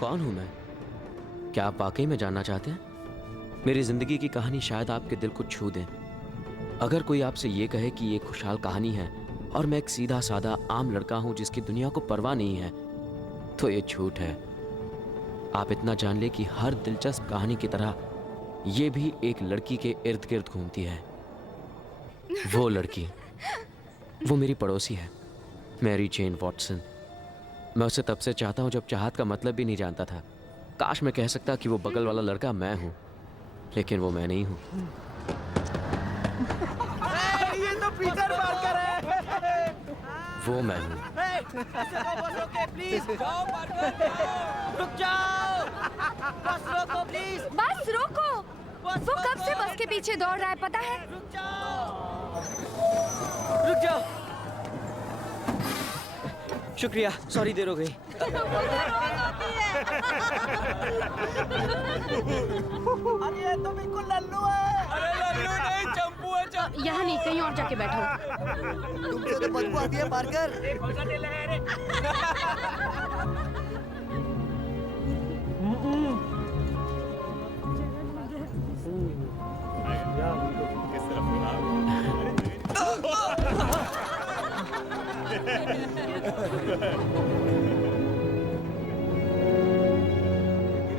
कौन हूं मैं? क्या आप वाकई में जानना चाहते हैं? मेरी जिंदगी की कहानी शायद आपके दिल को छू दे। अगर कोई आपसे ये कहे कि ये खुशहाल कहानी है और मैं एक सीधा साधा आम लड़का हूं जिसकी दुनिया को परवाह नहीं है, तो ये झूठ है। आप इतना जान ले कि हर दिलचस्प कहानी की तरह ये भी एक लड़की के इर्द गिर्द घूमती है। वो लड़की, वो मेरी पड़ोसी है, मैरी जेन वॉटसन। मैं उसे तब से चाहता हूं जब चाहत का मतलब भी नहीं जानता था। काश मैं कह सकता कि वो बगल वाला लड़का मैं हूं, लेकिन वो मैं नहीं हूं। ये तो पीटर पार्कर है। वो मैं हूं। प्लीज जाओ पार्कर, रुक जाओ। बस रोको प्लीज। बस रोको। वो कब से बस के पीछे दौड़ रहा है पता है? रुक जाओ, रुक जाओ। शुक्रिया, सॉरी देर हो गई। अरे ये तो बिल्कुल लल्लू है। अरे लल्लू नहीं, चंपू है, चंपू। यहाँ नहीं, कहीं और जाके बैठो। तुमसे तो बदबू आती है पार्कर।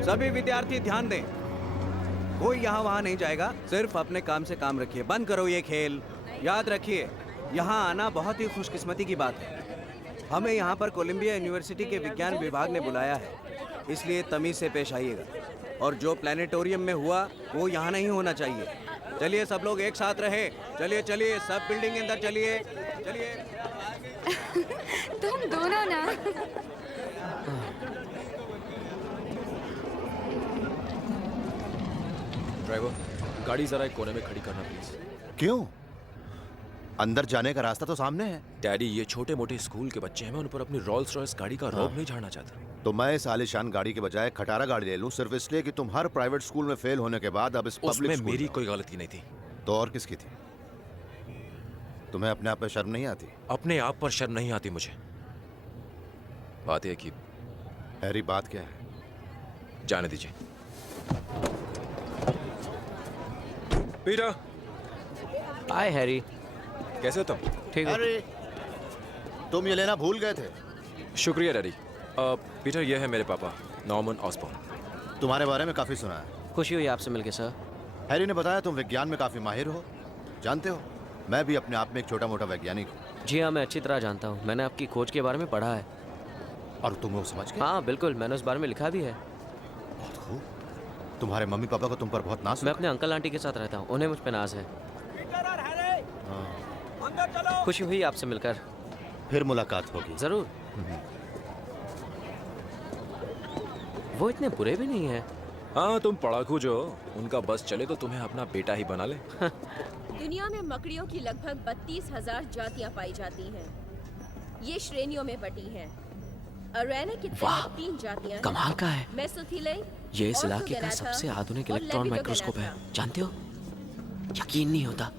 सभी विद्यार्थी ध्यान दें, कोई यहाँ वहाँ नहीं जाएगा, सिर्फ अपने काम से काम रखिए। बंद करो ये खेल। याद रखिए, यहाँ आना बहुत ही खुशकिस्मती की बात है। हमें यहाँ पर कोलंबिया यूनिवर्सिटी के विज्ञान विभाग ने बुलाया है, इसलिए तमीज से पेश आइएगा। और जो प्लानिटोरियम में हुआ वो यहाँ नहीं होना चाहिए। चलिए सब लोग एक साथ रहे। चलिए चलिए, सब बिल्डिंग के अंदर चलिए। चलिए। तुम दोनों ना। ड्राइवर, गाड़ी जरा एक कोने में खड़ी करना प्लीज। क्यों? अंदर जाने का रास्ता तो सामने है। डैडी, ये छोटे मोटे स्कूल के बच्चे हैं, मैं उन पर अपनी रोल्स रॉयस गाड़ी का रौब नहीं झाड़ना चाहता। तो मैं इस आलीशान गाड़ी के बजाय खटारा गाड़ी ले लूं, सिर्फ इसलिए कि तुम हर प्राइवेट स्कूल में फेल होने के बाद अब इस पब्लिक उसमें स्कूल मेरी में कोई गलती नहीं थी। तो और किसकी थी? तुम्हें अपने आप पे शर्म नहीं आती? अपने आप पर शर्म नहीं आती मुझे। बात यह कि हैरी, बात क्या है? जाने दीजिए। पीटर, हाय हैरी। कैसे हो तुम? ठीक हो? अरे तुम ये लेना भूल गए थे। शुक्रिया डैडी। पीटर, ये है मेरे पापा, नॉर्मन ऑसबॉर्न। तुम्हारे बारे में काफी सुना है। खुशी हुई आपसे मिलके सर। हैरी ने बताया तुम विज्ञान में काफी माहिर हो। जानते हो, मैं भी अपने आप में एक छोटा मोटा वैज्ञानिक हूँ। जी हाँ, मैं अच्छी तरह जानता हूँ। मैंने आपकी खोज के बारे में पढ़ा है। और तुम वो समझ गए? हाँ बिल्कुल, मैंने उस बारे में लिखा भी है। बहुत खूब। तुम्हारे मम्मी पापा को तुम पर बहुत नाज। मैं अपने अंकल आंटी के साथ रहता हूँ, उन्हें मुझ पे नाज है। खुशी हुई आपसे मिलकर। फिर मुलाकात होगी जरूर। वो इतने बुरे भी नहीं है। हाँ, तुम पढ़ाकू जो हो, उनका बस चले तो तुम्हें अपना बेटा ही बना ले। दुनिया में मकड़ियों की लगभग 32,000 जातियां पाई जाती हैं। ये श्रेणियों में बटी हैं। अरेना की 3 जातियां हैं। कमाल का है। मेसोथिले, ये इस इलाके का सबसे आधुनिक इलेक्ट्रॉन माइक्रोस्कोप है, जानते हो? यकीन नहीं होता।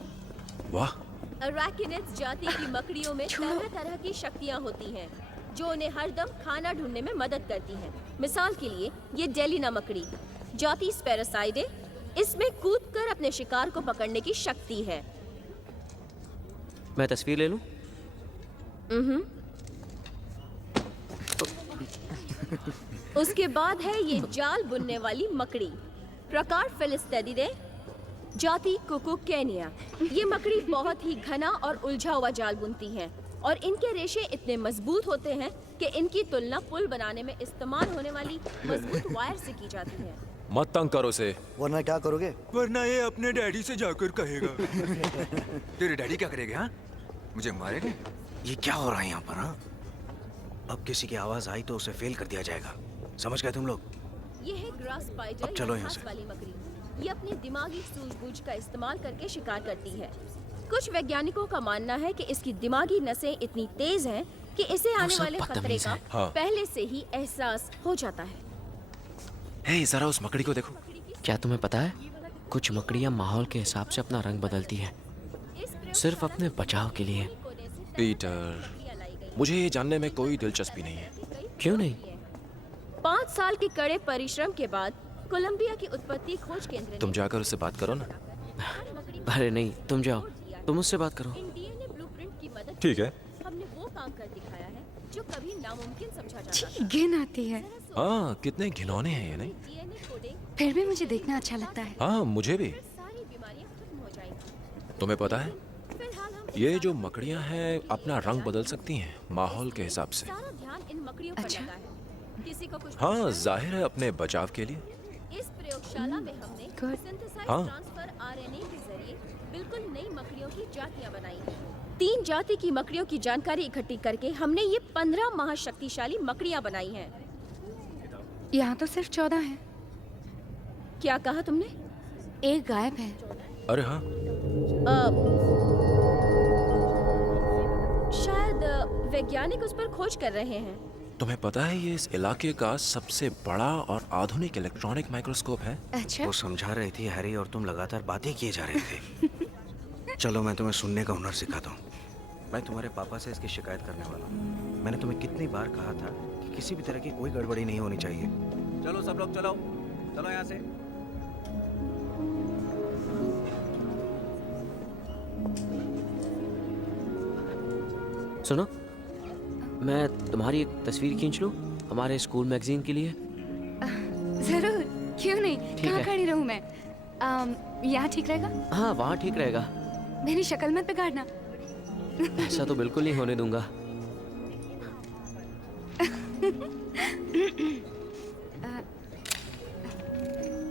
वाह। अराकिनिड्स जाति की मकड़ियों में तरह तरह की शक्तियां होती हैं जो उन्हें हरदम खाना ढूंढने में मदद करती हैं। मिसाल के लिए ये डेलिना मकड़ी जाति स्पेरोसाइडे, इसमें कूदकर अपने शिकार को पकड़ने की शक्ति है। मैं तस्वीर ले लूं? उसके बाद है ये जाल बुनने वाली मकड़ी, प्रकार फिलिस्टेरिडे, जाति कुकुकेनिया। ये मकड़ी बहुत ही घना और उलझा हुआ जाल बुनती हैं और इनके रेशे इतने मजबूत होते हैं कि इनकी तुलना पुल बनाने में इस्तेमाल होने वाली मजबूत वायर से की जाती है। मत तंग करो से। वरना क्या करोगे? वरना ये अपने डैडी से जाकर कहेगा। तेरे डैडी क्या करेंगे? हाँ, मुझे मारेंगे। ये क्या हो रहा है यहाँ पर? हाँ, अब किसी की आवाज आई तो उसे फेल कर दिया जाएगा। समझ गए तुम लोग? ये है ग्रास स्पाइडर, अब चलो यहाँ से। वाली मकड़ी। ये अपने दिमागी सूझबूझ का इस्तेमाल करके शिकार करती है। कुछ वैज्ञानिकों का मानना है कि इसकी दिमागी नसें इतनी तेज हैं कि इसे आने वाले खतरे का पहले से ही एहसास हो जाता है। हे, जरा उस मकड़ी को देखो। क्या तुम्हें पता है, कुछ मकड़ियां माहौल के हिसाब से अपना रंग बदलती हैं, सिर्फ अपने बचाव के लिए। पीटर, मुझे ये जानने में कोई दिलचस्पी नहीं है। क्यों नहीं? 5 साल के कड़े परिश्रम के बाद कोलंबिया की उत्पत्ति खोज केंद्र ने तुम जाकर उससे बात करो ना। अरे नहीं, तुम जाओ, तुम उससे बात करो। इन डीएनए ब्लूप्रिंट की मदद ठीक है। से हमने वो काम कर दिखाया है जो कभी नामुमकिन समझा जाता छी, घिन आती है। हाँ, कितने घिनौने हैं ये, नहीं? डीएनए कोडिंग फिर भी मुझे देखना अच्छा लगता है। हाँ, मुझे भी। सारी बीमारियां खत्म हो जाएंगी। तुम्हें पता है, फिलहाल हम ये जो मकड़ियाँ हैं अपना रंग बदल सकती हैं माहौल के हिसाब से। सारा ध्यान इन मकड़ियों पर अच्छा। लगा है। किसी को कुछ हाँ, जाहिर है अपने बचाव के लिए। इस प्रयोगशाला में हमने Good. सिंथेसाइज्ड हाँ। ट्रांसफर आरएनए के जरिए बिल्कुल नई मकड़ियों की जातियां बनाई हैं। 3 जाति की मकड़ियों की जानकारी इकट्ठी करके हमने ये 15 महाशक्तिशाली मकड़ियां बनाई हैं। यहाँ तो सिर्फ 14 है। क्या कहा तुमने? एक गायब है। अरे हाँ, शायद वैज्ञानिक उस पर खोज कर रहे हैं। तुम्हें पता है ये इस इलाके का सबसे बड़ा और आधुनिक इलेक्ट्रॉनिक माइक्रोस्कोप है। अच्छा, वो समझा रही थी हैरी और तुम लगातार बातें किए जा रहे थे। चलो मैं तुम्हें सुनने का हुनर सिखाता हूँ। मैं तुम्हारे पापा से इसकी शिकायत करने वाला हूँ। मैंने तुम्हें कितनी बार कहा था कि किसी भी तरह की कोई गड़बड़ी नहीं होनी चाहिए। चलो सब लोग चलो, चलो यहाँ से। सुनो, मैं तुम्हारी एक तस्वीर खींच लूं हमारे स्कूल मैगजीन के लिए? जरूर, क्यों नहीं। ठीक कहाँ है। खड़ी रहूँ मैं? यहाँ ठीक रहेगा? हाँ, वहाँ ठीक रहेगा। मेरी शक्ल मत बिगाड़ना। ऐसा तो बिल्कुल नहीं होने दूंगा।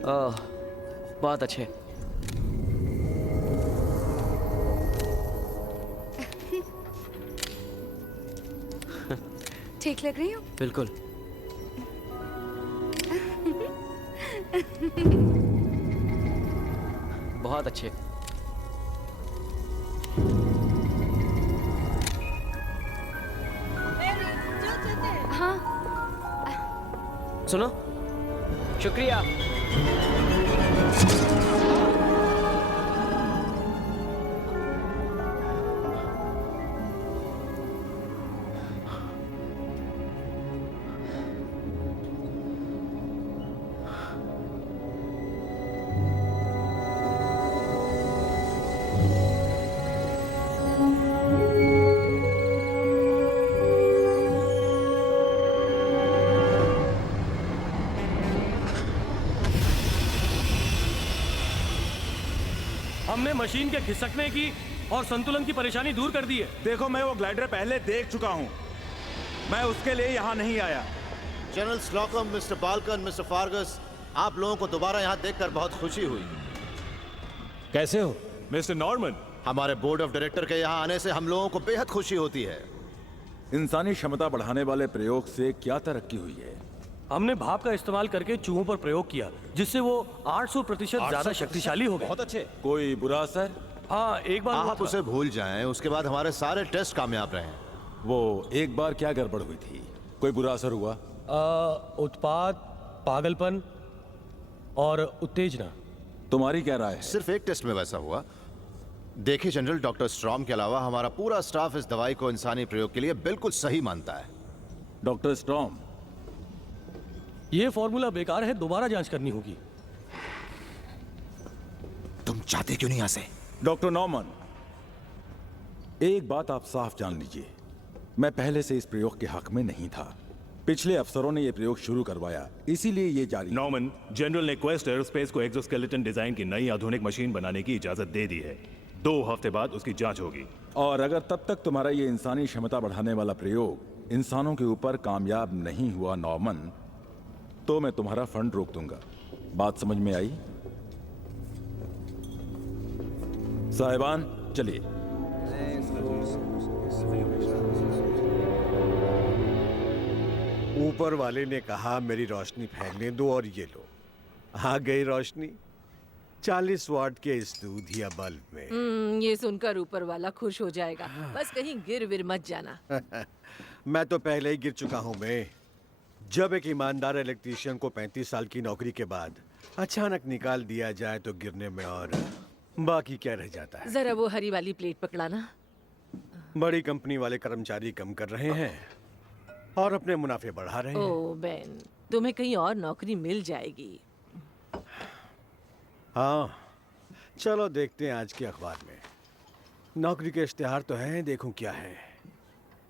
ओह, बहुत अच्छे। ठीक लग रही हूँ? बिल्कुल। बहुत अच्छे। हाँ, सुनो, शुक्रिया। हमने मशीन के खिसकने की और संतुलन की परेशानी दूर कर दी है। देखो, मैं वो ग्लाइडर पहले देख चुका हूँ। मैं उसके लिए यहाँ नहीं आया। जनरल स्लॉकम, मिस्टर बाल्कन, मिस्टर फार्गस, आप लोगों को दोबारा यहाँ देखकर बहुत खुशी हुई। कैसे हो मिस्टर नॉर्मन? हमारे बोर्ड ऑफ डायरेक्टर के यहाँ आने से हम लोगों को बेहद खुशी होती है। इंसानी क्षमता बढ़ाने वाले प्रयोग से क्या तरक्की हुई है? हमने भाप का इस्तेमाल करके चूहों पर प्रयोग किया, जिससे वो 800% ज्यादा शक्तिशाली हो गए। बहुत अच्छे। कोई बुरा असर? हाँ, एक बार आप उसे भूल जाएं, उसके बाद हमारे सारे टेस्ट कामयाब रहे। वो एक बार क्या गड़बड़ हुई थी? कोई बुरा असर हुआ? उत्पाद, पागलपन और उत्तेजना। तुम्हारी क्या राय है? सिर्फ एक टेस्ट में वैसा हुआ। देखिए जनरल, डॉक्टर स्ट्रॉम के अलावा हमारा पूरा स्टाफ इस दवाई को इंसानी प्रयोग के लिए बिल्कुल सही मानता है। डॉक्टर स्ट्रॉम, ये फॉर्मूला बेकार है, दोबारा जांच करनी होगी। तुम चाहते क्यों नहीं यहाँ से? डॉक्टर नॉर्मन, एक बात आप साफ जान लीजिए, मैं पहले से इस प्रयोग के हक में नहीं था। पिछले अफसरों ने यह प्रयोग शुरू करवाया, इसीलिए ये जारी। नॉर्मन, जनरल ने क्वेस्ट एरोस्पेस को एक्सोस्केलेटन डिजाइन की नई आधुनिक मशीन बनाने की इजाजत दे दी है। 2 हफ्ते बाद उसकी जांच होगी। और अगर तब तक तुम्हारा ये इंसानी क्षमता बढ़ाने वाला प्रयोग इंसानों के ऊपर कामयाब नहीं हुआ नॉर्मन, तो मैं तुम्हारा फंड रोक दूंगा। बात समझ में आई? साहिबान, चलिए। ऊपर वाले ने कहा मेरी रोशनी फैलने दो, और ये लो, आ गई रोशनी 40 वाट के इस दूधिया बल्ब में। ये सुनकर ऊपर वाला खुश हो जाएगा। बस कहीं गिर विर मत जाना। मैं तो पहले ही गिर चुका हूँ। मैं जब एक ईमानदार इलेक्ट्रीशियन को 35 साल की नौकरी के बाद अचानक निकाल दिया जाए तो गिरने में और बाकी क्या रह जाता है। जरा वो हरी वाली प्लेट पकड़ाना। बड़ी कंपनी वाले कर्मचारी कम कर रहे हैं और अपने मुनाफे बढ़ा रहे हैं। ओ बेन, तुम्हें कहीं और नौकरी मिल जाएगी। हाँ, चलो देखते हैं आज के अखबार में। नौकरी के इश्तिहार तो हैं, देखूं क्या है।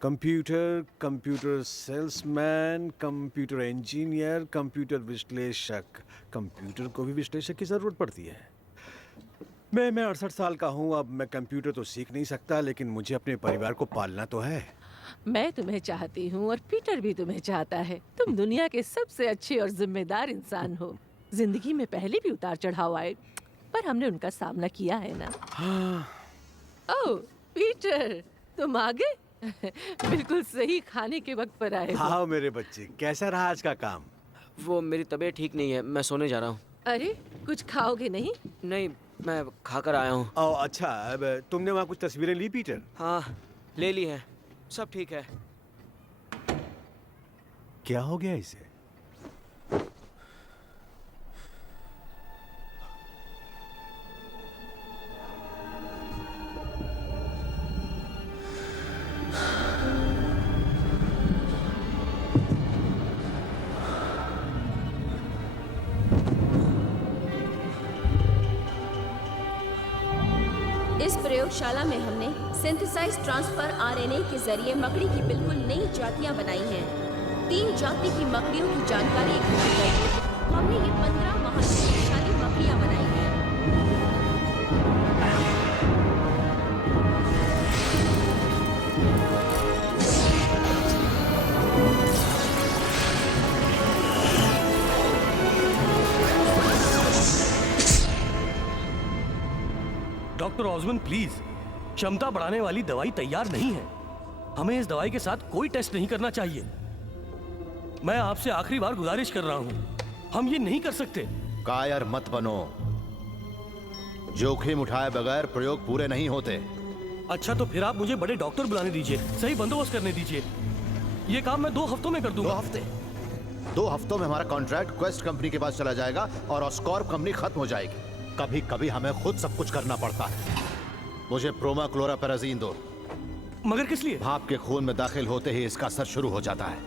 Computer, computer salesman, computer engineer, computer विश्लेषक। कंप्यूटर को भी विश्लेषक की जरूरत पड़ती है। मैं 68 साल का हूं, अब मैं कंप्यूटर तो सीख नहीं सकता, लेकिन मुझे अपने परिवार को पालना तो है। मैं तुम्हें चाहती हूँ और पीटर भी तुम्हें चाहता है। तुम दुनिया के सबसे अच्छे और जिम्मेदार इंसान हो। जिंदगी में पहले भी उतार चढ़ाव आए, पर हमने उनका सामना किया है ना। ओह पीटर, तुम आ गए। बिल्कुल सही खाने के वक्त पर आए हो। हाँ मेरे बच्चे, कैसा रहा आज का काम? वो मेरी तबीयत ठीक नहीं है, मैं सोने जा रहा हूँ। अरे कुछ खाओगे नहीं? नहीं, मैं खाकर आया हूँ। ओह अच्छा, अब तुमने वहाँ कुछ तस्वीरें ली पीटर? हाँ, ले ली है, सब ठीक है। क्या हो गया इसे? इस प्रयोगशाला में हमने सिंथेसाइज ट्रांसफर आरएनए के जरिए मकड़ी की बिल्कुल नई जातियां बनाई हैं। 3 जाति की मकड़ियों की जानकारी इकट्ठी करके हमने ये 15 महाशक्तिशाली मकड़ियां बनाई हैं। डॉक्टर ऑसमन प्लीज, क्षमता बढ़ाने वाली दवाई तैयार नहीं है। हमें इस दवाई के साथ कोई टेस्ट नहीं करना चाहिए। मैं आपसे आखिरी बार गुजारिश कर रहा हूं, हम ये नहीं कर सकते। कायर मत बनो, जोखिम उठाए बगैर प्रयोग पूरे नहीं होते। अच्छा तो फिर आप मुझे बड़े डॉक्टर बुलाने दीजिए, सही बंदोबस्त करने दीजिए। ये काम मैं 2 हफ्तों में कर दूंगा। 2 हफ्ते? 2 हफ्तों में हमारा कॉन्ट्रैक्ट क्वेस्ट कंपनी के पास चला जाएगा और ऑस्कॉर्प कंपनी खत्म हो जाएगी। कभी कभी हमें खुद सब कुछ करना पड़ता है। मुझे प्रोमाक्लोरापेराजीन दो। मगर किस लिए? भाप के खून में दाखिल होते ही इसका असर शुरू हो जाता है।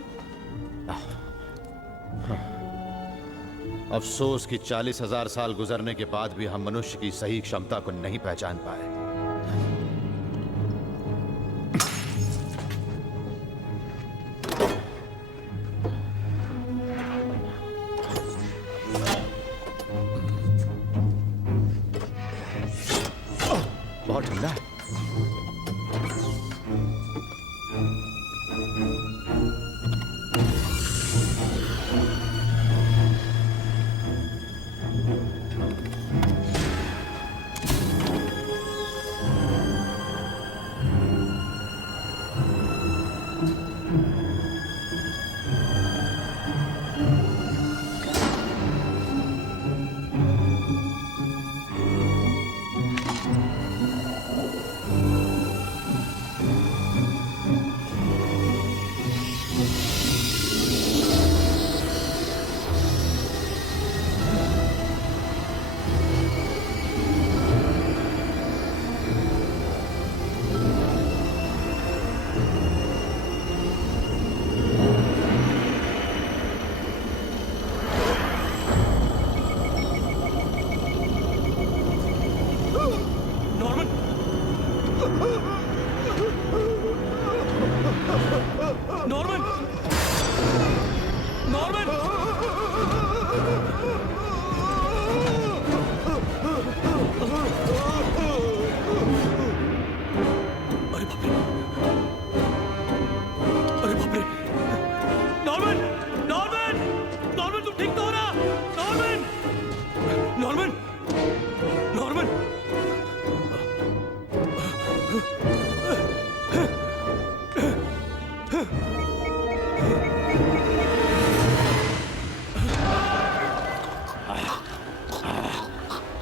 अफसोस कि 40,000 साल गुजरने के बाद भी हम मनुष्य की सही क्षमता को नहीं पहचान पाए। बहुत ठंडा है।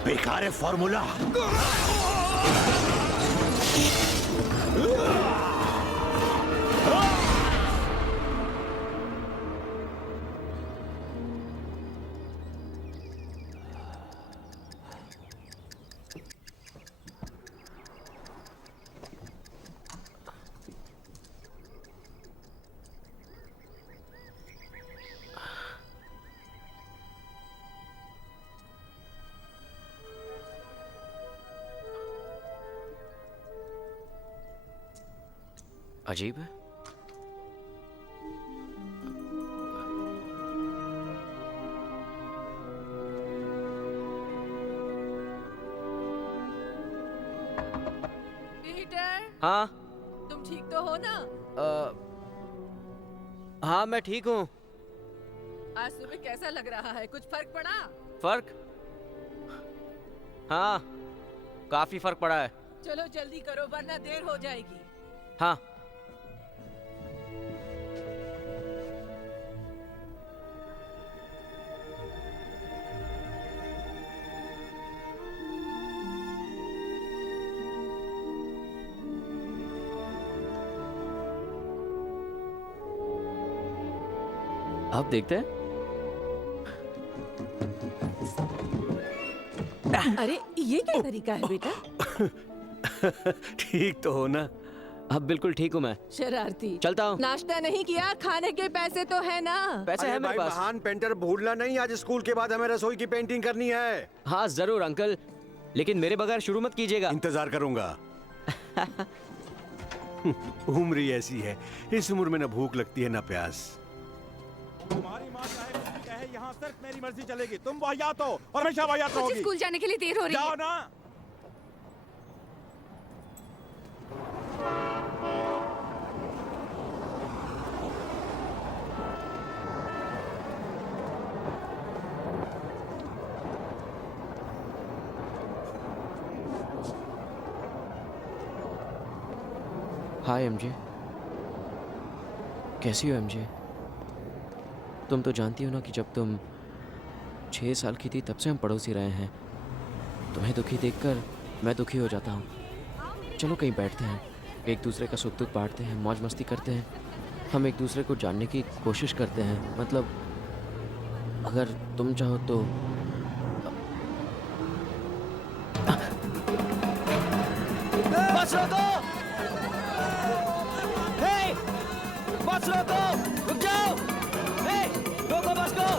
बेकार है फॉर्मूला। अजीब है। पीटर, हाँ तुम ठीक तो हो ना? हाँ मैं ठीक हूँ। आज सुबह कैसा लग रहा है? कुछ फर्क पड़ा? फर्क? हाँ काफी फर्क पड़ा है। चलो जल्दी करो वरना देर हो जाएगी। हाँ आप देखते हैं? अरे ये क्या तरीका है बेटा? ठीक तो हो ना? अब बिल्कुल ठीक हूँ मैं। शरारती। चलता हूँ। नाश्ता नहीं किया, खाने के पैसे तो है ना? पैसे हैं मेरे पास। महान पेंटर भूलना नहीं, आज स्कूल के बाद हमें रसोई की पेंटिंग करनी है। हाँ जरूर अंकल, लेकिन मेरे बगैर शुरू मत कीजिएगा। इंतजार करूंगा। उम्र ही ऐसी है, इस उम्र में न भूख लगती है न प्यास। तुम्हारी माँ चाहे कुछ भी कहे, यहाँ सिर्फ मेरी मर्जी चलेगी। तुम वाहियात हो और हमेशा वाहियात रहोगी। स्कूल जाने के लिए देर हो रही है। जाओ ना। हाय एमजे, कैसी हो एमजे? तुम तो जानती हो ना कि जब तुम 6 साल की थी तब से हम पड़ोसी रहे हैं। तुम्हें दुखी देखकर मैं दुखी हो जाता हूँ। चलो कहीं बैठते हैं, एक दूसरे का सुख दुख बांटते हैं, मौज मस्ती करते हैं। हम एक दूसरे को जानने की कोशिश करते हैं। मतलब अगर तुम चाहो तो। बस रोको! हे! बस रोको! रुक जाओ! हे! रोको बस को!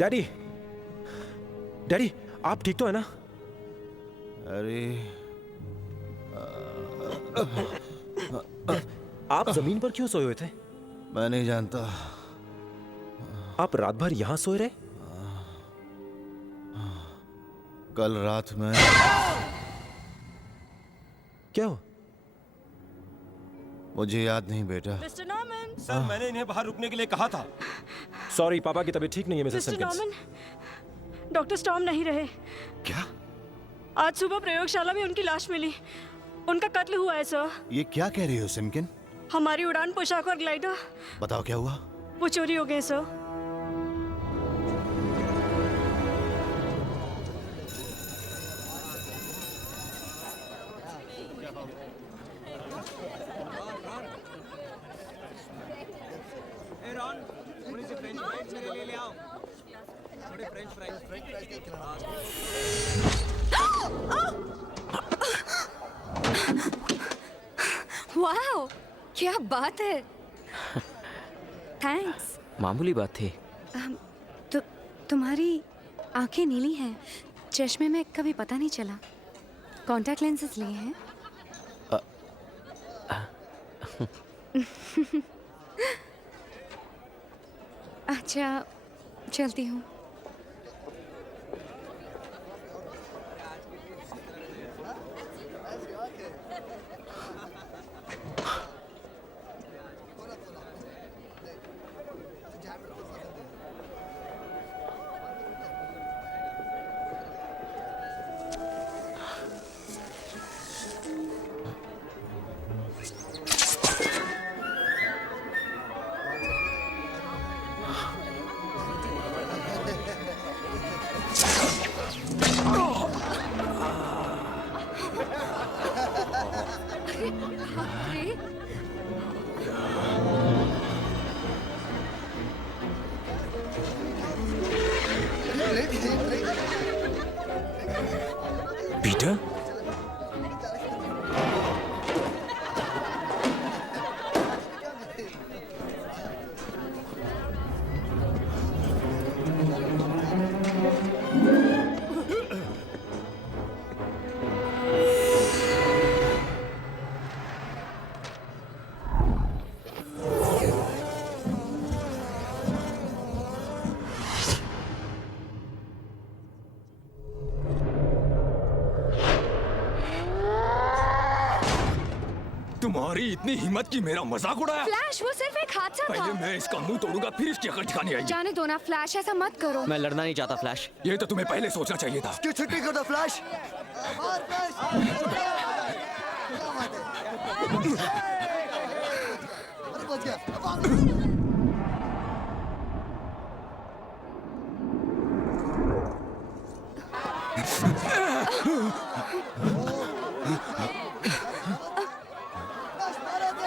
डैडी, डैडी, आप ठीक तो है ना? अरे आप जमीन पर क्यों सोए हुए थे? मैं नहीं जानता। आप रात भर यहाँ सोए रहे? कल रात में क्या हो? मुझे याद नहीं बेटा। Mister Norman. सर मैंने इन्हें बाहर रुकने के लिए कहा था। सॉरी, पापा की तबीयत ठीक नहीं है Mrs Mr Simkins. Norman, doctor Storm नहीं रहे। क्या? आज सुबह प्रयोगशाला में उनकी लाश मिली। उनका कत्ल हुआ है सर। ये क्या कह रही हो सिम्किन? हमारी उड़ान पोशाक और ग्लाइडर बताओ क्या हुआ? वो चोरी हो गए सर। थोड़ी सी फ्रेंच फ्राइज मेरे लिए ले आओ। थोड़े फ्रेंच फ्राइज वाह, क्या बात है। थैंक्स। मामूली बात थी। तुम्हारी आंखें नीली हैं, चश्मे में कभी पता नहीं चला। कॉन्टैक्ट लेंसेज लिए हैं? अच्छा, चलती हूँ। पीटर? तुम्हारी इतनी हिम्मत की मेरा मजाक उड़ाया? फ्लैश, वो सिर्फ एक हादसा पहले था। मैं इसका मुंह तोड़ूंगा, फिर इसकी अकल ठिकाने आएगी। जाने दो ना फ्लैश, ऐसा मत करो। मैं लड़ना नहीं चाहता फ्लैश। ये तो तुम्हें पहले सोचना चाहिए था। इसकी छुट्टी कर दो फ्लैश।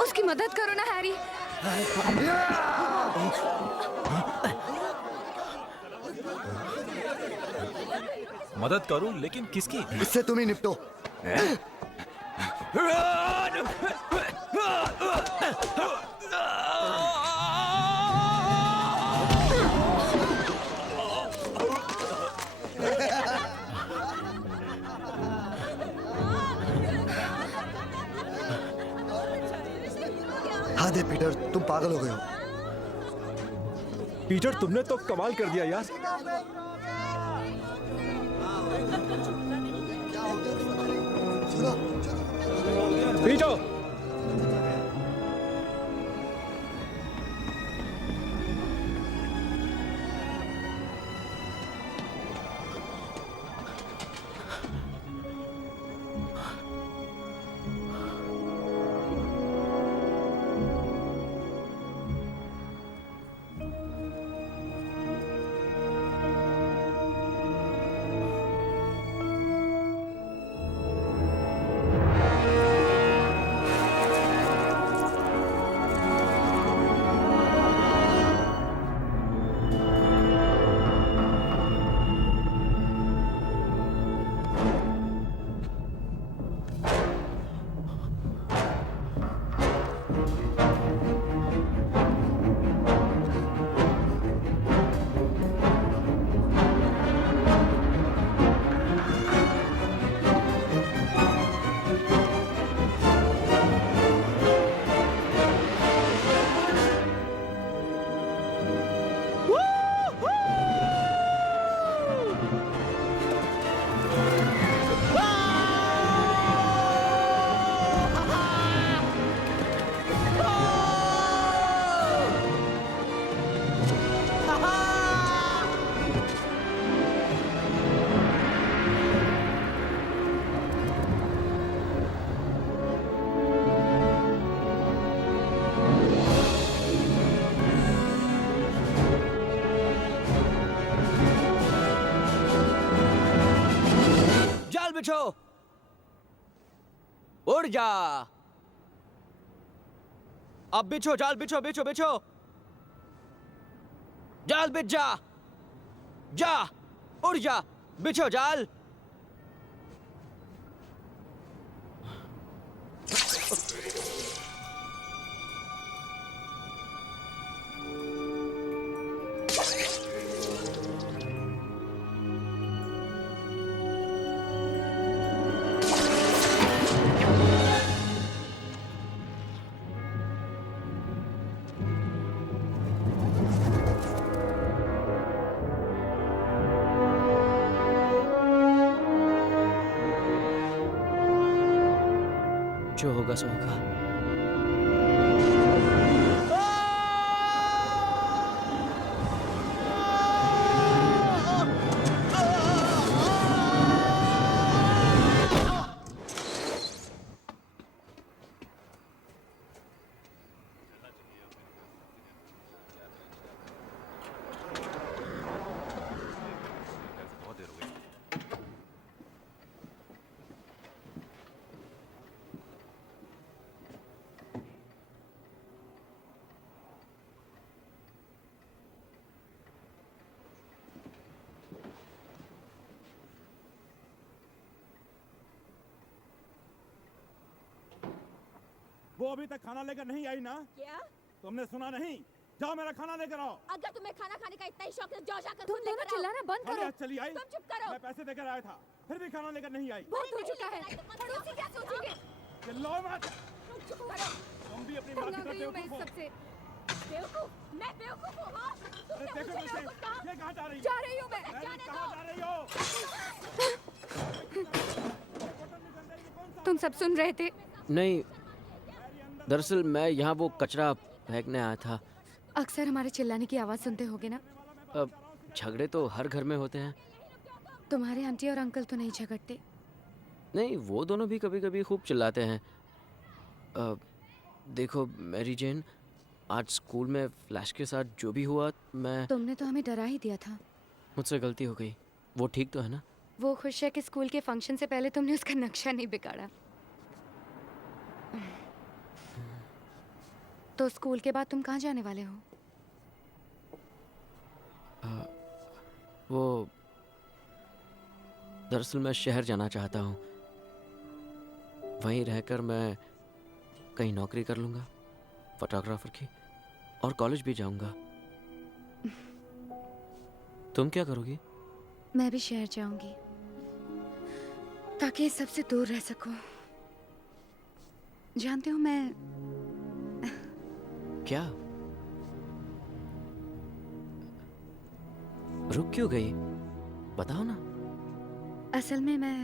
उसकी मदद करो ना हैरी। मदद करूं, लेकिन किसकी? इससे तुम ही निपटो। हाँ दे पीटर, तुम पागल हो गए हो। पीटर, तुमने तो कमाल कर दिया यार। पीटर, बिछो, उड़ जा। अब बिछो, जाल बिछो, बिछो बिछो, जाल बिछ जा, जा, उड़ जा, बिछो जाल। जो होगा सो होगा। वो अभी तक खाना लेकर नहीं आई ना? क्या? तुमने सुना नहीं? जाओ मेरा खाना लेकर आओ। अगर तुम्हें खाना खाने का इतना ही शौक है, जाओ जाकर तुम दोनों चिल्लाना बंद करो। चली आई? तुम चुप करो। मैं पैसे देकर आया था, फिर भी खाना लेकर नहीं आई। बहुत हो चुका है। पड़ोसी क्या सोचेंगे? चिल्लाओ मत। चुप करो। तुम भी अपनी माँ की तरह बेवकूफ हो। बेवकूफ? मैं बेवकूफ हूँ? हाँ? अरे देखो मुझे, ये कहाँ जा रही है? जा रही हूँ मैं। कहाँ जा रही हो? तुम सब सुन रहे थे? नहीं, दरअसल मैं यहाँ वो कचरा फेंकने आया था। अक्सर हमारे चिल्लाने की आवाज़ सुनते होगे ना? अब झगड़े तो हर घर में होते हैं। तुम्हारे आंटी और अंकल तो नहीं झगड़ते? नहीं, वो दोनों भी कभी कभी खूब चिल्लाते हैं। देखो मैरी जेन, आज स्कूल में फ्लैश के साथ जो भी हुआ, मैं तुमने तो हमें डरा ही दिया था। मुझसे गलती हो गई। वो ठीक तो है ना? वो खुश है कि स्कूल के फंक्शन से पहले तुमने उसका नक्शा नहीं बिगाड़ा। तो स्कूल के बाद तुम कहाँ जाने वाले हो? वो दरअसल मैं शहर जाना चाहता हूँ। वहीं रहकर मैं कहीं नौकरी कर लूँगा फोटोग्राफर की, और कॉलेज भी जाऊँगा। तुम क्या करोगी? मैं भी शहर जाऊंगी ताकि इस सबसे दूर रह सकूं। जानते हो मैं क्या? रुक क्यों गई? बताओ ना। असल में मैं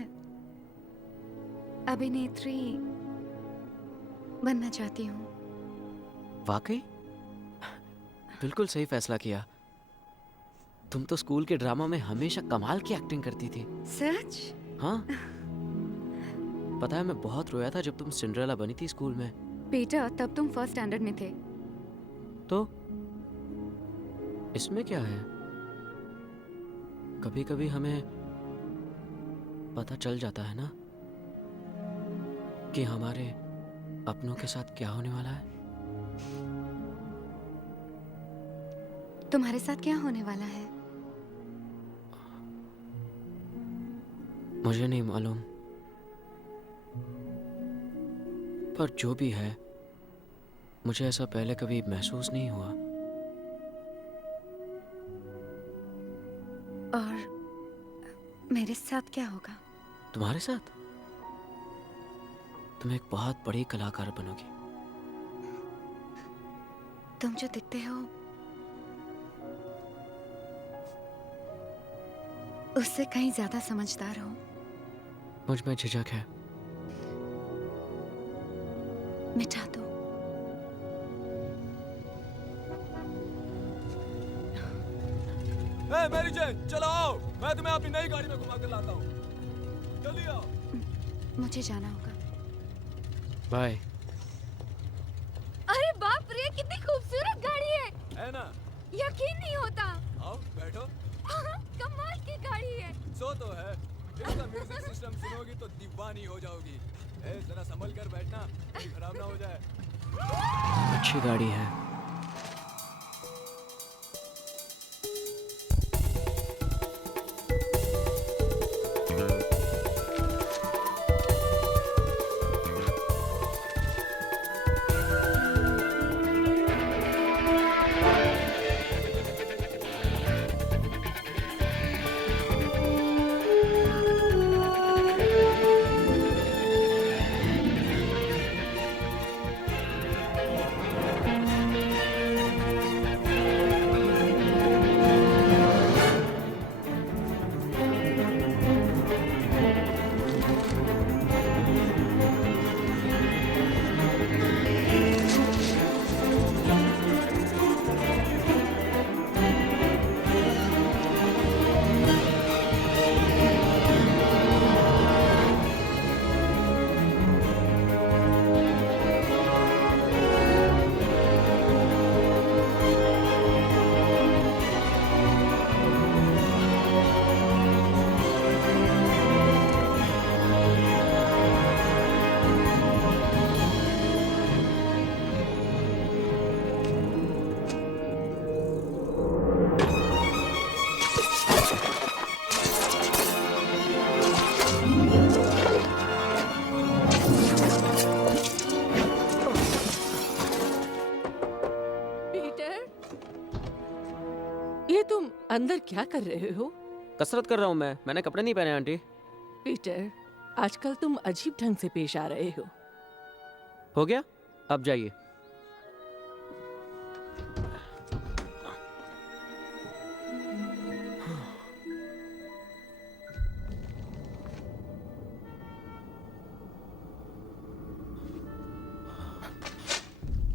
अभिनेत्री बनना चाहती हूँ। वाकई? बिल्कुल सही फैसला किया। तुम तो स्कूल के ड्रामा में हमेशा कमाल की एक्टिंग करती थी। सच? हाँ। पता है मैं बहुत रोया था जब तुम सिंड्रेला बनी थी स्कूल में। पीटर, तब तुम फर्स्ट स्टैंडर्ड में थे। तो इसमें क्या है? कभी कभी हमें पता चल जाता है ना कि हमारे अपनों के साथ क्या होने वाला है। तुम्हारे साथ क्या होने वाला है? मुझे नहीं मालूम, पर जो भी है, मुझे ऐसा पहले कभी महसूस नहीं हुआ। और मेरे साथ क्या होगा? तुम्हारे साथ तुम एक बहुत बड़ी कलाकार बनोगी। तुम जो दिखते हो उससे कहीं ज्यादा समझदार हो। मुझ में झिझक है। मिटा दो। मेरी जेन, चलो आओ, मैं तुम्हें अपनी नई गाड़ी में घुमा कर लाता हूँ। जल्दी आओ। मुझे जाना होगा। बाय। अरे बाप रे, कितनी खूबसूरत गाड़ी है ना? यकीन नहीं होता। आओ बैठो। कमाल की गाड़ी है। सो तो है, इसका म्यूजिक सिस्टम सुनोगी तो दीवानी हो जाओगी। जरा संभल कर बैठना, कहीं खराब ना हो जाए। अच्छी गाड़ी है। अंदर क्या कर रहे हो? कसरत कर रहा हूँ मैं। मैंने कपड़े नहीं पहने आंटी। पीटर, आजकल तुम अजीब ढंग से पेश आ रहे हो। हो गया, अब जाइए।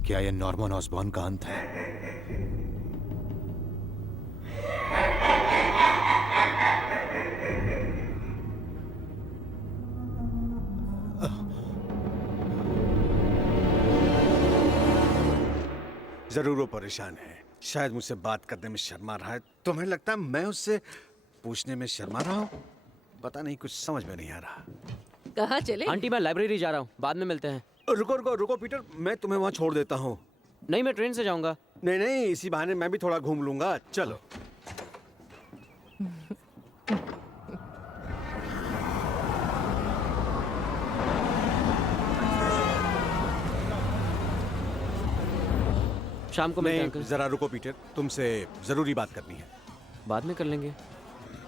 क्या ये नॉर्मन ऑसबॉर्न का अंत है? जरूर वो परेशान है, शायद मुझसे बात करने में शर्मा रहा है। तुम्हें लगता है मैं उससे पूछने में शर्मा रहा हूँ? पता नहीं, कुछ समझ में नहीं आ रहा। कहाँ चले? आंटी मैं लाइब्रेरी जा रहा हूँ, बाद में मिलते हैं। रुको रुको रुको पीटर, मैं तुम्हें वहाँ छोड़ देता हूँ। नहीं, मैं ट्रेन से जाऊंगा। नहीं नहीं, इसी बहाने मैं भी थोड़ा घूम लूंगा। चलो। शाम को मिलते हैं अंकल। जरा रुको पीटर, तुमसे जरूरी बात करनी है। बाद में कर लेंगे।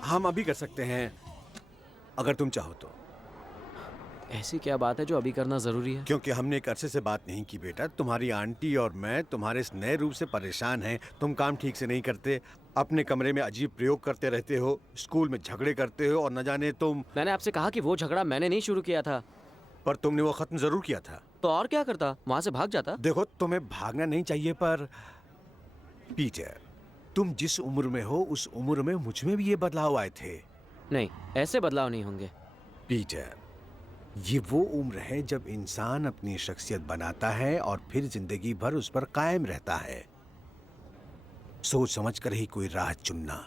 हम अभी कर सकते हैं, अगर तुम चाहो तो। ऐसी क्या बात है जो अभी करना जरूरी है? क्योंकि हमने एक अरसे से बात नहीं की बेटा। तुम्हारी आंटी और मैं तुम्हारे इस नए रूप से परेशान हैं। तुम काम ठीक से नहीं करते, अपने कमरे में अजीब प्रयोग करते रहते हो, स्कूल में झगड़े करते हो, और न जाने तुम। मैंने आपसे कहा कि वो झगड़ा मैंने नहीं शुरू किया था। पर तुमने वो खत्म जरूर किया था। तो और क्या करता, वहां से भाग जाता। देखो, तुम्हें भागना नहीं चाहिए, पर पीटर, तुम जिस उम्र में हो उस उम्र में मुझ में भी ये बदलाव आए थे। नहीं, ऐसे बदलाव नहीं होंगे। पीटर, ये वो उम्र है जब इंसान अपनी शख्सियत बनाता है और फिर जिंदगी भर उस पर कायम रहता है। सोच समझ कर ही कोई राह चुनना।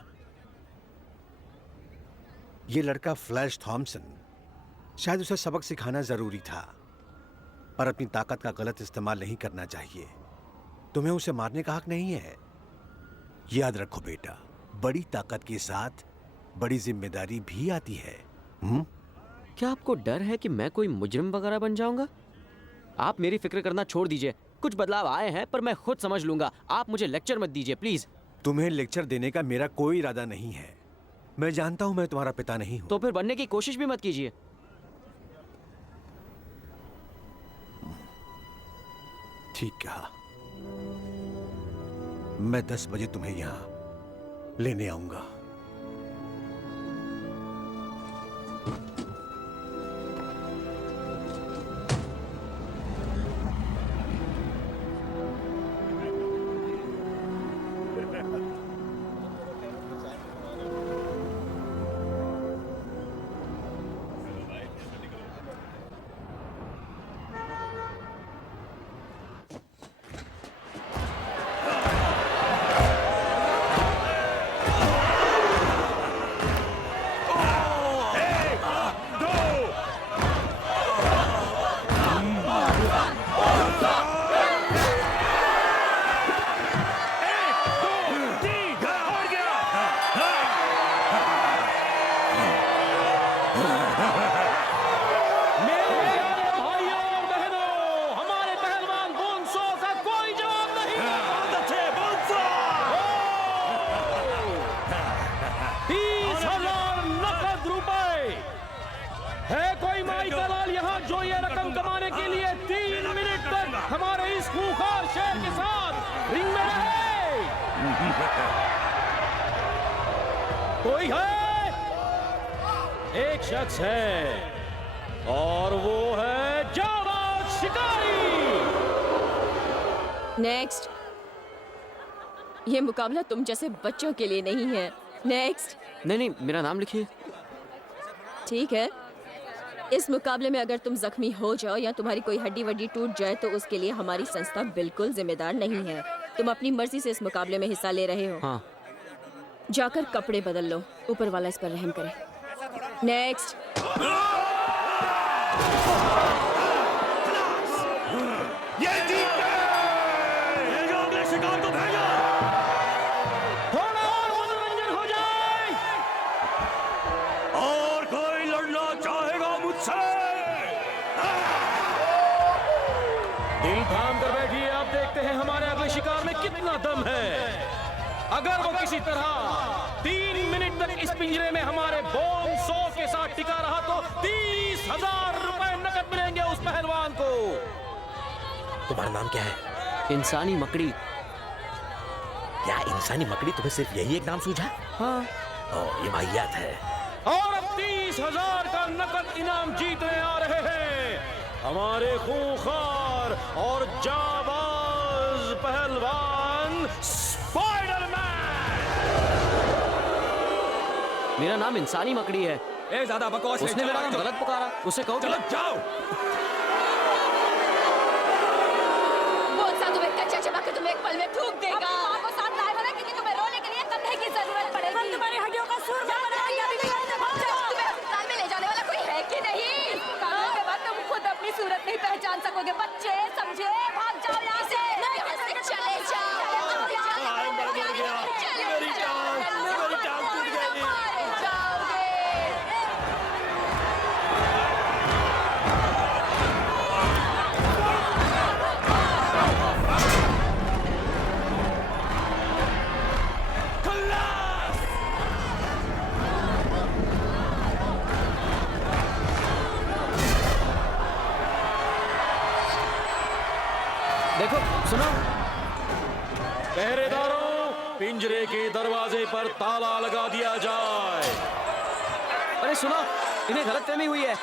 ये लड़का फ्लैश थॉमसन, शायद उसे सबक सिखाना जरूरी था, पर अपनी ताकत का गलत इस्तेमाल नहीं करना चाहिए। तुम्हें उसे मारने का हक नहीं है। याद रखो बेटा, बड़ी ताकत के साथ बड़ी जिम्मेदारी भी आती है। क्या आपको डर है कि मैं कोई मुजरिम वगैरह बन जाऊंगा? आप मेरी फिक्र करना छोड़ दीजिए। कुछ बदलाव आए हैं पर मैं खुद समझ लूंगा। आप मुझे लेक्चर मत दीजिए प्लीज। तुम्हें लेक्चर देने का मेरा कोई इरादा नहीं है। मैं जानता हूं मैं तुम्हारा पिता नहीं हूं। तो फिर बनने की कोशिश भी मत कीजिए। ठीक कहा। मैं 10 बजे तुम्हें यहां लेने आऊंगा। कोई है? एक शख्स है और वो है जाबाज शिकारी। नेक्स्ट। ये मुकाबला तुम जैसे बच्चों के लिए नहीं है। नेक्स्ट। नहीं, मेरा नाम लिखिए। ठीक है। इस मुकाबले में अगर तुम जख्मी हो जाओ या तुम्हारी कोई हड्डी वड्डी टूट जाए तो उसके लिए हमारी संस्था बिल्कुल जिम्मेदार नहीं है। तुम अपनी मर्जी से इस मुकाबले में हिस्सा ले रहे हो। हाँ। जाकर कपड़े बदल लो, ऊपर वाला इस पर रहम करे। नेक्स्ट। ये जीत गए। ये जो अगले शिकार को भेजो। थोड़ा और मनोरंजन हो जाए। और कोई लड़ना चाहेगा मुझसे? दिल थाम कर बैठिए, आप देखते हैं हमारे अगले शिकार में कितना दम है। अगर वो किसी तरह 3 मिनट तक इस पिंजरे में हमारे बोन 100 के साथ टिका रहा तो 30,000 रुपए नकद मिलेंगे उस पहलवान को। तुम्हारा नाम क्या है? इंसानी मकड़ी। क्या इंसानी मकड़ी तुम्हें सिर्फ यही एक नाम सूझा? हाँ। ये वाहियात है। और अब 30,000 का नकद इनाम जीतने आ रहे हैं हमारे खूंखार और जाबाज पहलवान स्पाइडरमैन। मेरा नाम इंसानी मकड़ी है। ज्यादा बकवास उसने मेरा नाम गलत पुकारा, उसे कहो चलो जाओ। बोल सा तुम्हें कच्चा चबा के तुम्हें एक पल में थूक देगा। माँ को साथ लाए हो ना क्योंकि तुम्हें रोने के लिए कंधे की जरूरत पड़ेगी। हम तुम्हारी हड्डियों का सुरमा बना दिया। तुम्हें अस्पताल में ले जाने वाला कोई है कि नहीं? कानून के बाद तुम खुद अपनी सूरत नहीं पहचान सकोगे। बच्चे समझे, भाग जाओ यहाँ से। यहाँ से चले जाओ। देखो, सुनो। पहरेदारों, पिंजरे के दरवाजे पर ताला लगा दिया जाए। अरे सुनो, इन्हें गलतफहमी हुई है।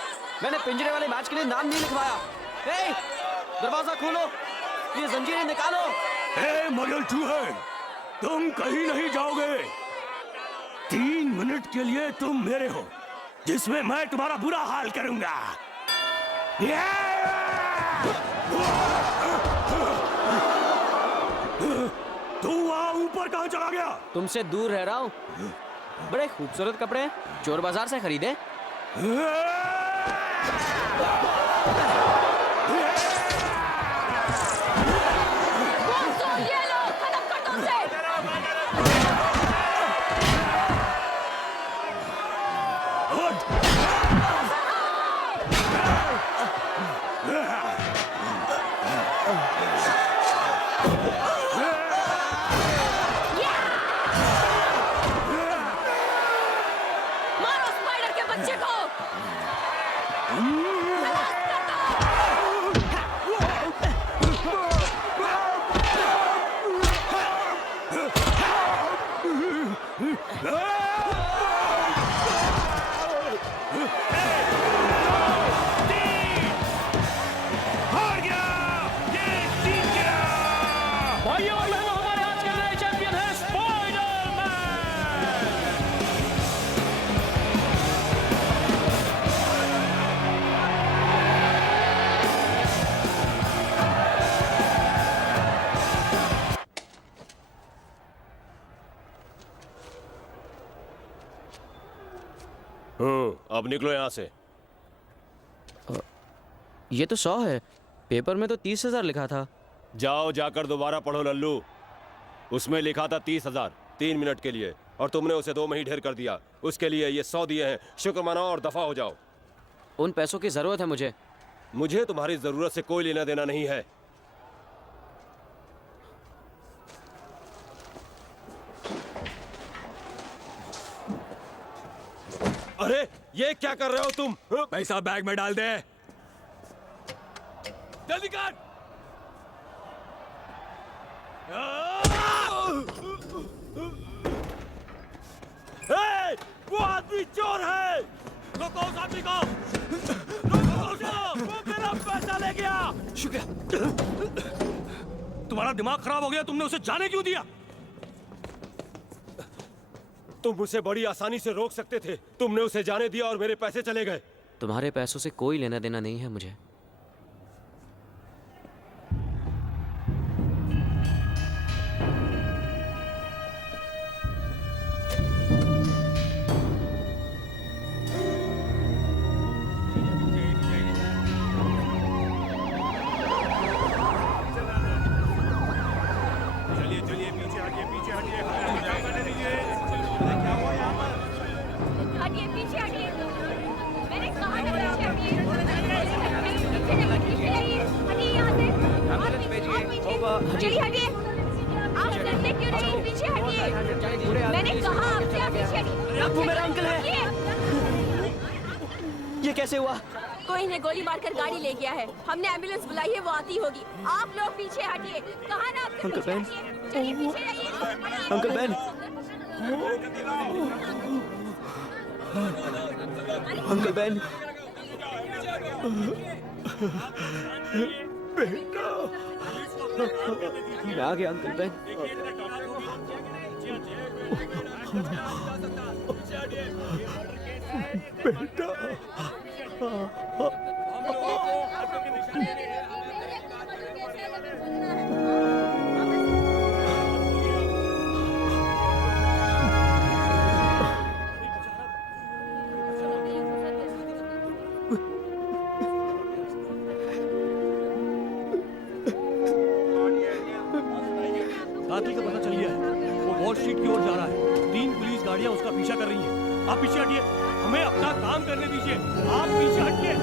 मैंने पिंजरे वाले मैच के लिए नाम नहीं लिखवाया। ए, दरवाजा खोलो, ये जंजीरें निकालो। मगर चूहे, तुम कहीं नहीं जाओगे। 3 मिनट के लिए तुम मेरे हो, जिसमें मैं तुम्हारा बुरा हाल करूंगा। तू वहाँ ऊपर कहाँ चला गया? तुमसे दूर रह रहा हूँ। बड़े खूबसूरत कपड़े चोर बाजार से खरीदे। मारो स्पाइडर के बच्चे को। भाइयों और बहनों, हमारे आज के नए चैंपियन हैं स्पाइडरमैन। अब निकलो यहाँ से। ये तो 100 है। पेपर में तो 30,000 लिखा था। जाओ, जाकर दोबारा पढ़ो लल्लू। उसमें लिखा था 30,000 3 मिनट के लिए, और तुमने उसे 2 में ही ढेर कर दिया। उसके लिए ये 100 दिए हैं। शुक्र मनाओ और दफा हो जाओ। उन पैसों की जरूरत है मुझे। मुझे तुम्हारी जरूरत से कोई लेना देना नहीं है। अरे ये क्या कर रहे हो तुम? पैसा बैग में डाल दे। जल्दी कर। वो आदमी चोर है। रोको उस आदमी को। रोको उसे। वो मेरा पैसा ले गया। शुक्रिया। तुम्हारा दिमाग खराब हो गया? तुमने उसे जाने क्यों दिया? तुम उसे बड़ी आसानी से रोक सकते थे। तुमने उसे जाने दिया और मेरे पैसे चले गए। तुम्हारे पैसों से कोई लेना देना नहीं है मुझे। हटिए, पीछे हटिए। मैंने कहा ना पीछे हटिए। पीछे हटिए यहाँ से। चलिए हटिए। आप डरते क्यों नहीं? पीछे हटिए। वो मेरा अंकल है। ये कैसे हुआ? कोई इन्हें गोली मारकर गाड़ी ले गया है। हमने एम्बुलेंस बुलाई है, वो आती होगी। आप लोग पीछे हटिए। कहा ना आपसे अंकल पीछे बैन। हटिए। चलिए पीछे रहिए। Uncle ban. Uncle ban. बेटा, मैं आ गया अंकल बैन। बेटा, कातिल का पता चल गया है। वो वॉल स्ट्रीट की ओर जा रहा है। 3 पुलिस गाड़ियां उसका पीछा कर रही हैं। आप पीछे हटिए, हमें अपना काम करने दीजिए। आप पीछे हटिए।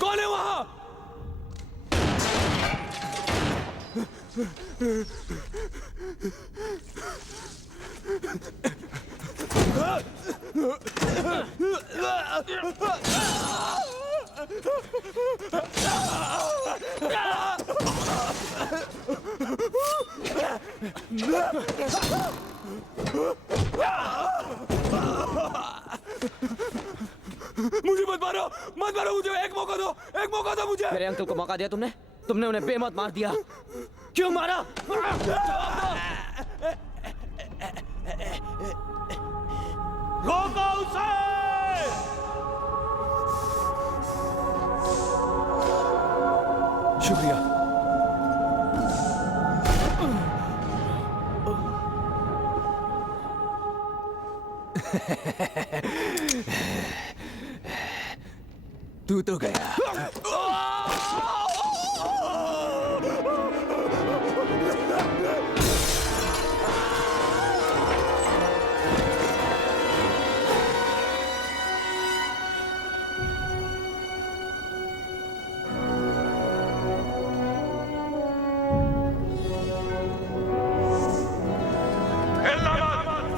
कौन है वहां? मुझे मत मारो, मत मारो, मुझे एक मौका दो, एक मौका दो मुझे। मेरे अंकल को मौका दिया तुमने? तुमने उन्हें बेमौत मार दिया। क्यों मारा? रोको उसे! शुक्रिया। तू तो गया।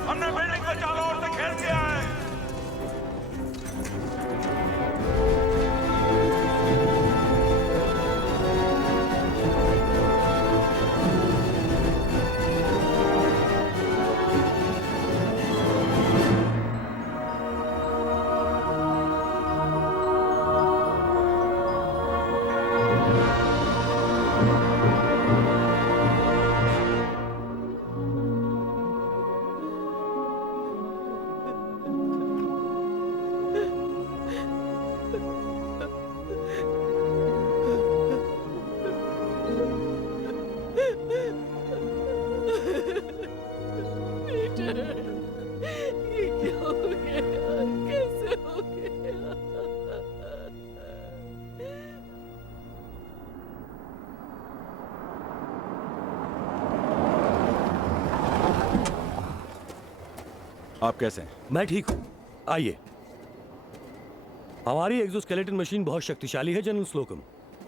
हमने बिल्डिंग को चारों ओर से घेर लिया है। आप कैसे हैं? मैं ठीक हूँ। आइए। हमारी एक्सोस्केलेटन मशीन बहुत शक्तिशाली है जनरल स्लोकम।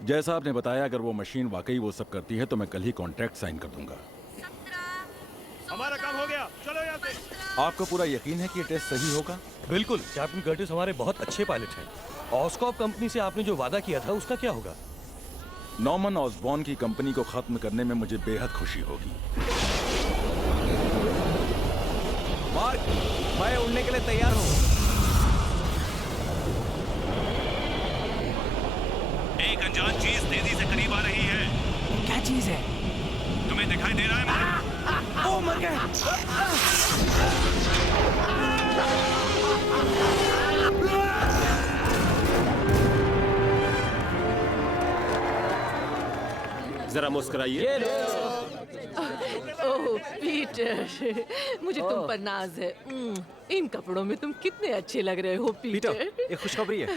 जैसा आपने बताया, अगर वो मशीन वाकई वो सब करती है तो मैं कल ही कॉन्ट्रैक्ट साइन कर दूंगा। हमारा काम हो गया, चलो यहाँ से। आपको पूरा यकीन है कि ये टेस्ट सही होगा? बिल्कुल। कैप्टन कर्टिस हमारे बहुत अच्छे पायलट हैं। ऑस्कॉप कंपनी से आपने जो वादा किया था उसका क्या होगा? नॉर्मन ऑसबॉर्न की कंपनी को खत्म करने में मुझे बेहद खुशी होगी। मार्क, मैं उड़ने के लिए तैयार हूँ। एक अनजान चीज तेजी से करीब आ रही है। क्या चीज है? तुम्हें दिखाई दे रहा है मार्क? ओ मर गए। जरा मुस्कुराइए। ओह पीटर, मुझे तुम पर नाज है। इन कपड़ों में तुम कितने अच्छे लग रहे हो पीटर। एक खुशखबरी है।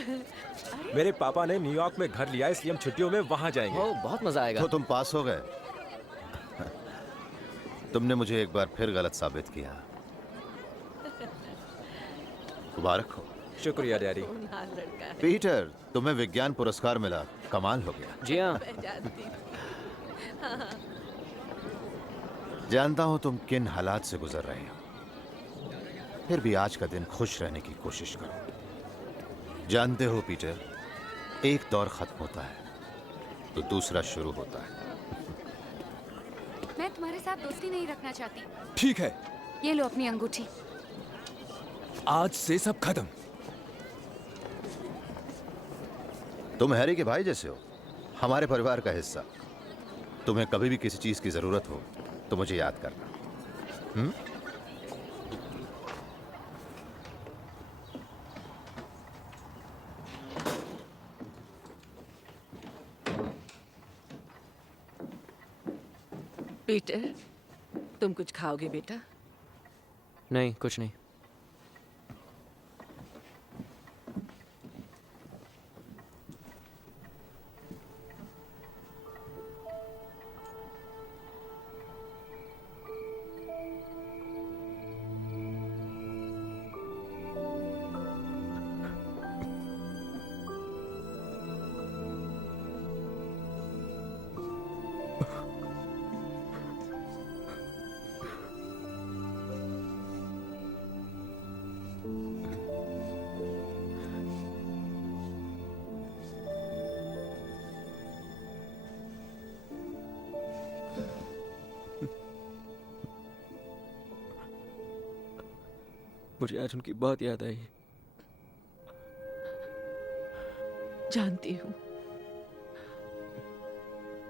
मेरे पापा ने न्यूयॉर्क में घर लिया, इसलिए हम छुट्टियों में वहां जाएंगे। ओह, बहुत मजा आएगा। तो तुम पास हो गए। तुमने मुझे एक बार फिर गलत साबित किया। मुबारक हो। शुक्रिया डैडी। पीटर, तुम्हें विज्ञान पुरस्कार मिला, कमाल हो गया। जी हाँ। जानता हूं तुम किन हालात से गुजर रहे हो, फिर भी आज का दिन खुश रहने की कोशिश करो। जानते हो पीटर, एक दौर खत्म होता है तो दूसरा शुरू होता है। मैं तुम्हारे साथ दोस्ती नहीं रखना चाहती। ठीक है, ये लो अपनी अंगूठी। आज से सब खत्म। तुम हैरी के भाई जैसे हो, हमारे परिवार का हिस्सा। तुम्हें कभी भी किसी चीज की जरूरत हो तो मुझे याद करना। पीटर, तुम कुछ खाओगे बेटा? नहीं, कुछ नहीं। मुझे आज उनकी बहुत याद आई। जानती हूँ,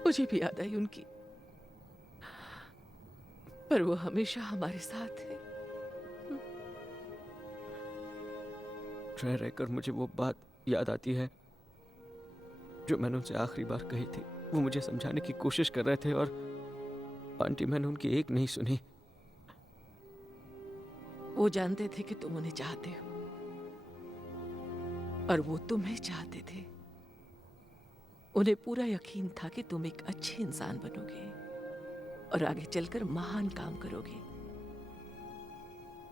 मुझे भी याद आई उनकी, पर वो हमेशा हमारे साथ है। रह रहकर मुझे वो बात याद आती है जो मैंने उनसे आखिरी बार कही थी। वो मुझे समझाने की कोशिश कर रहे थे और आंटी, मैंने उनकी एक नहीं सुनी। वो जानते थे कि तुम उन्हें चाहते हो और वो तुम्हें चाहते थे। उन्हें पूरा यकीन था कि तुम एक अच्छे इंसान बनोगे और आगे चलकर महान काम करोगे।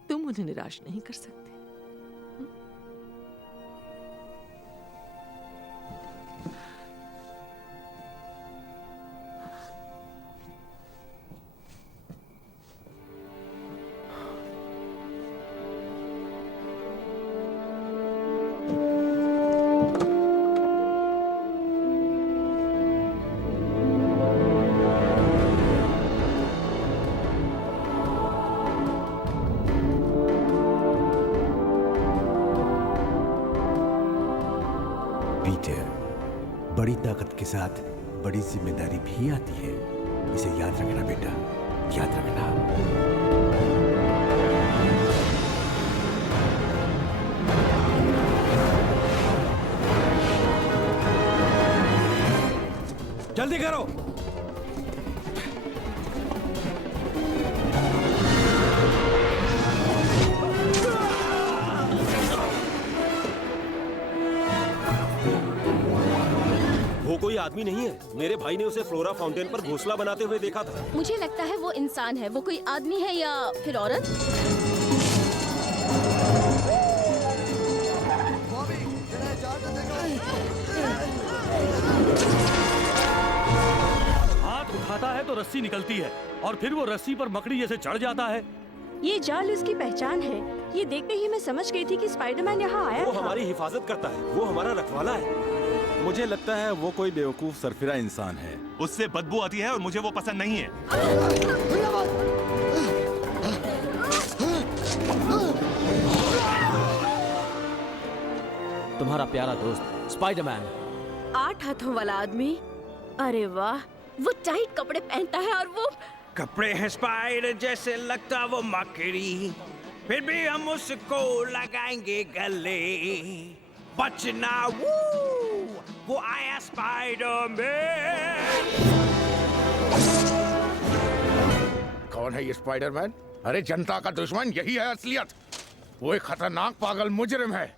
तुम उन्हें निराश नहीं कर सकते। बड़ी ताकत के साथ बड़ी जिम्मेदारी भी आती है। इसे याद रखना बेटा, याद रखना। जल्दी करो। वो कोई आदमी नहीं है। मेरे भाई ने उसे फ्लोरा फाउंटेन पर घोंसला बनाते हुए देखा था। मुझे लगता है वो इंसान है। वो कोई आदमी है या फिर औरत? हाथ उठाता है तो रस्सी निकलती है और फिर वो रस्सी पर मकड़ी जैसे चढ़ जाता है। ये जाल इसकी पहचान है। ये देखते ही मैं समझ गई थी कि स्पाइडरमैन यहाँ आया वो था। हमारी हिफाजत करता है। वो हमारा रखवाला है। मुझे लगता है वो कोई बेवकूफ सरफिरा इंसान है। उससे बदबू आती है और मुझे वो पसंद नहीं है। तुम्हारा प्यारा दोस्त स्पाइडरमैन। 8 हाथों वाला आदमी। अरे वाह, वो टाइट कपड़े पहनता है और वो कपड़े हैं स्पाइडर जैसे, लगता वो मकड़ी, फिर भी हम उसको लगाएंगे गले। बचना वो आया स्पाइडरमैन। कौन है ये स्पाइडरमैन? अरे जनता का दुश्मन, यही है असलियत। वो एक खतरनाक पागल मुजरिम है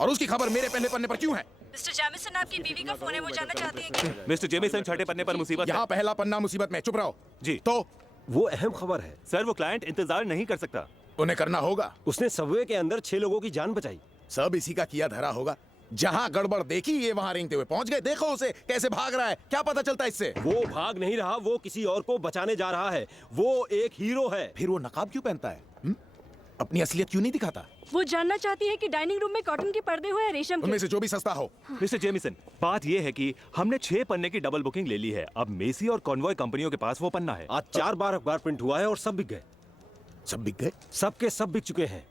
और उसकी खबर मेरे पहले पन्ने पर क्यों है? मिस्टर जेमिसन, आपकी बीवी का फोन है, वो जानना चाहते हैं कि मिस्टर जेमिसन, छठे पन्ने पर मुसीबत यहाँ पहला पन्ना मुसीबत में। चुप रहो जी। तो वो अहम खबर है सर। वो क्लाइंट इंतजार नहीं कर सकता। उन्हें करना होगा। उसने सबवे के अंदर 6 लोगों की जान बचाई। सब इसी का किया धरा होगा। जहाँ गड़बड़ देखी ये वहाँ रेंगते हुए पहुंच गए। देखो उसे कैसे भाग रहा है। क्या पता चलता इससे? वो भाग नहीं रहा, वो किसी और को बचाने जा रहा है। वो एक हीरो है। फिर वो नकाब क्यों पहनता है? अपनी असलियत क्यों नहीं दिखाता? वो जानना चाहती है कि डाइनिंग रूम में कॉटन के पर्दे हो या रेशम के। उनमें से जो भी सस्ता हो। मिस्टर जेमिसन, बात ये है कि हमने 6 पन्ने की डबल बुकिंग ले ली है। अब मेसी और कॉन्वॉय कंपनियों के पास वो पन्ना है। आज 4 बार अखबार प्रिंट हुआ है और सब बिक गए। सब बिक गए? सबके सब बिक चुके हैं।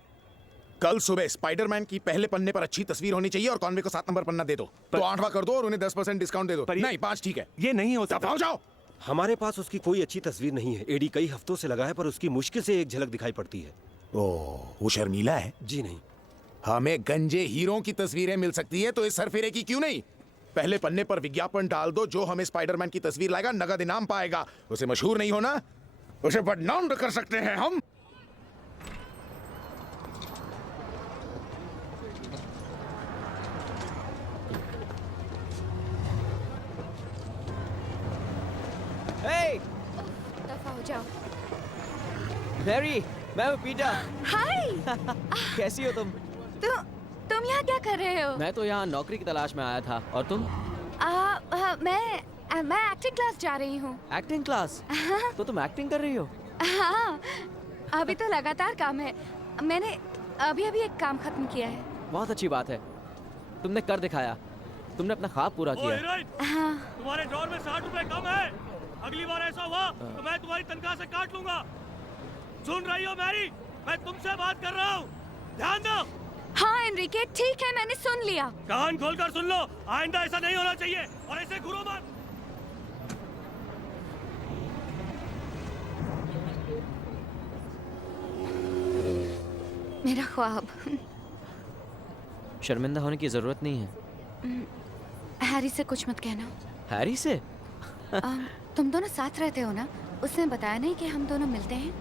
कल सुबह स्पाइडरमैन की पहले पन्ने पर अच्छी तस्वीर होनी चाहिए और कॉन्वे को 7 नंबर पन्ना दे दो। तो 8वां कर दो और उन्हें 10% डिस्काउंट दे दो। नहीं 5 ठीक है। ये नहीं होता। दफा हो जाओ। हमारे पास उसकी कोई अच्छी तस्वीर नहीं है। एडी कई हफ्तों से लगा है पर उसकी मुश्किल से एक झलक दिखाई पड़ती है। ओह, वो शर्मीला है? जी नहीं। हमें गंजे हीरो की तस्वीरें मिल सकती है तो इस सरफिरे की क्यों नहीं? पहले पन्ने पर विज्ञापन डाल दो। जो हमें स्पाइडरमैन की तस्वीर लाएगा नगद इनाम पाएगा। उसे मशहूर नहीं होना, उसे बदनाम कर सकते हैं हम। Hey, दफा हो जाओ। मैरी, मैं हूँ पीटर। हाय। कैसी हो तुम? तुम यहाँ क्या कर रहे हो? मैं तो यहाँ नौकरी की तलाश में आया था। और तुम? मैं एक्टिंग क्लास जा रही हूँ। Acting class? तो तुम एक्टिंग कर रही हो? हाँ, अभी तो लगातार काम है। मैंने अभी एक काम खत्म किया है। बहुत अच्छी बात है। तुमने कर दिखाया। तुमने अपना ख्वाब पूरा किया। हाँ। तुम्हारे ड्रॉर में 60 रुपए कम है। अगली बार ऐसा हुआ तो मैं तुम्हारी तनख्वाह से काट लूंगा। सुन रही हो मैरी? मैं तुमसे बात कर रहा हूँ। ध्यान दो। हाँ एनरिके, ठीक है, मैंने सुन लिया। कान खोलकर सुन लो। आइंदा ऐसा नहीं होना चाहिए और ऐसे घूरो मत। मेरा ख्वाब। शर्मिंदा होने की जरूरत नहीं है। हैरी से कुछ मत कहना। हैरी से? तुम दोनों साथ रहते हो ना? उसने बताया नहीं कि हम दोनों मिलते हैं?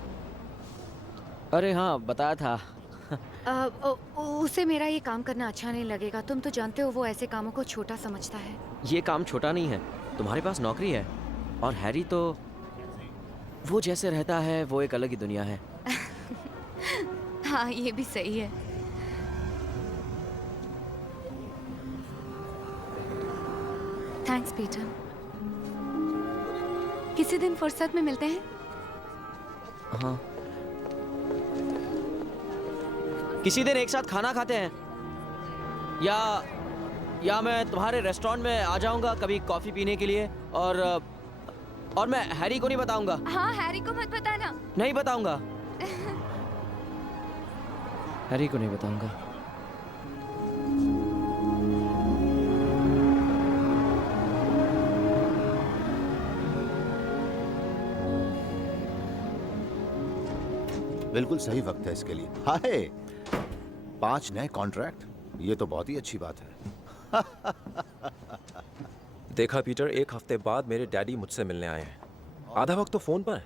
अरे हाँ, बताया था। उसे मेरा ये काम करना अच्छा नहीं लगेगा। तुम तो जानते हो वो ऐसे कामों को छोटा समझता है। ये काम छोटा नहीं है, तुम्हारे पास नौकरी है। और हैरी तो वो जैसे रहता है वो एक अलग ही दुनिया है। हाँ, ये भी सही है। Thanks Peter. किसी दिन फुर्सत में मिलते हैं। हाँ, किसी दिन एक साथ खाना खाते हैं, या मैं तुम्हारे रेस्टोरेंट में आ जाऊंगा कभी कॉफी पीने के लिए। और मैं हैरी को नहीं बताऊंगा। हाँ, हैरी को मत बताना। नहीं बताऊंगा। हैरी को नहीं बताऊंगा। बिल्कुल सही वक्त है इसके लिए। हाय, 5 नए कॉन्ट्रैक्ट, ये तो बहुत ही अच्छी बात है। देखा पीटर, 1 हफ्ते बाद मेरे डैडी मुझसे मिलने आए हैं। आधा वक्त तो फोन पर है।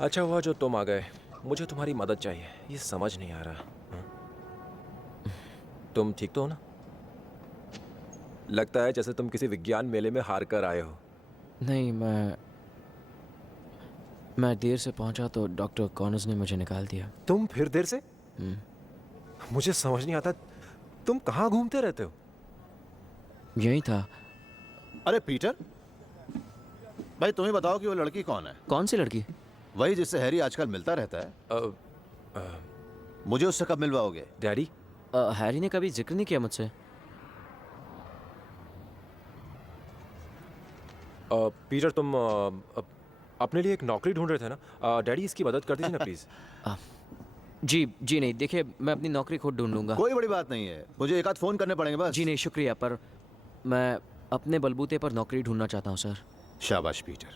अच्छा हुआ जो तुम आ गए, मुझे तुम्हारी मदद चाहिए। ये समझ नहीं आ रहा। तुम ठीक तो हो ना? लगता है जैसे तुम किसी विज्ञान मेले में हार कर आए हो। नहीं, मैं देर से पहुंचा तो डॉक्टर कॉनर्स ने मुझे निकाल दिया। तुम फिर देर से? मुझे समझ नहीं आता, तुम कहाँ घूमते रहते हो? यही था। अरे पीटर भाई, तुम्हें बताओ कि वो लड़की कौन है? कौन सी लड़की? वही जिससे हैरी आजकल मिलता रहता है। मुझे उससे कब मिलवाओगे? डैडी, हैरी ने कभी जिक्र नहीं किया मुझसे। पीटर, तुम अपने लिए एक नौकरी ढूंढ रहे थे ना? डैडी, इसकी मदद कर दीजिए ना प्लीज। जी नहीं, देखिए मैं अपनी नौकरी खुद ढूंढ लूंगा। कोई बड़ी बात नहीं है, मुझे एक आध फोन करने पड़ेंगे बस। जी नहीं शुक्रिया, पर मैं अपने बलबूते पर नौकरी ढूंढना चाहता हूँ सर। शाबाश पीटर,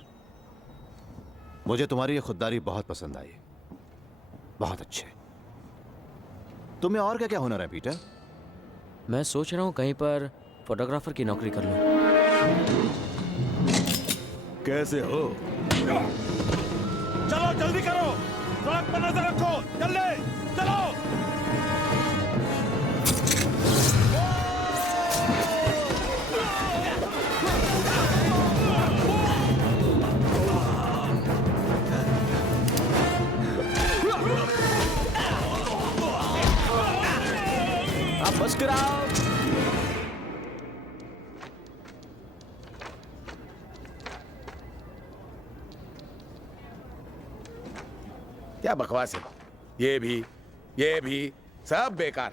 मुझे तुम्हारी ये खुददारी बहुत पसंद आई। बहुत अच्छे। तुम्हें और क्या क्या हुनर है पीटर? मैं सोच रहा हूँ कहीं पर फोटोग्राफर की नौकरी कर लूँ। कैसे हो? चलो जल्दी करो, सड़क पर नजर रखो, जल्दी चलो। अब बस कराओ। क्या बकवास है? ये भी सब बेकार।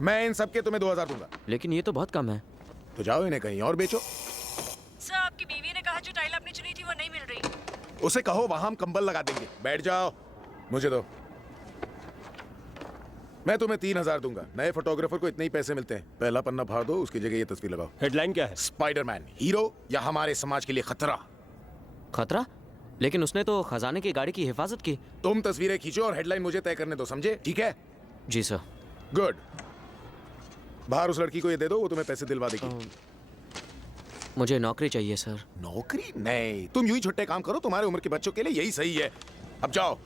मैं इन सब के तुम्हें 2000 दूंगा। लेकिन ये तो बहुत कम है। तो जाओ इन्हें कहीं और बेचो। सर, आपकी बीवी ने कहा जो टाइल आपने चुनी थी वो नहीं मिल रही। उसे कहो वहां हम कंबल लगा देंगे। बैठ जाओ, मुझे दो। मैं तुम्हें 3000 दूंगा। नए फोटोग्राफर को इतने ही पैसे मिलते हैं। पहला पन्ना फाड़ दो, उसकी जगह ये तस्वीर लगाओ। हेडलाइन क्या है? स्पाइडरमैन हीरो या हमारे समाज के लिए खतरा। खतरा? लेकिन उसने तो खजाने की गाड़ी की हिफाजत की। तुम तस्वीरें खींचो और हेडलाइन मुझे तय करने दो, समझे? ठीक है? जी सर। गुड। बाहर उस लड़की को ये दे दो, वो तुम्हें पैसे दिलवा देगी। मुझे नौकरी चाहिए सर। नौकरी नहीं, तुम यूं ही छुट्टे काम करो। तुम्हारे उम्र के बच्चों के लिए यही सही है। अब जाओ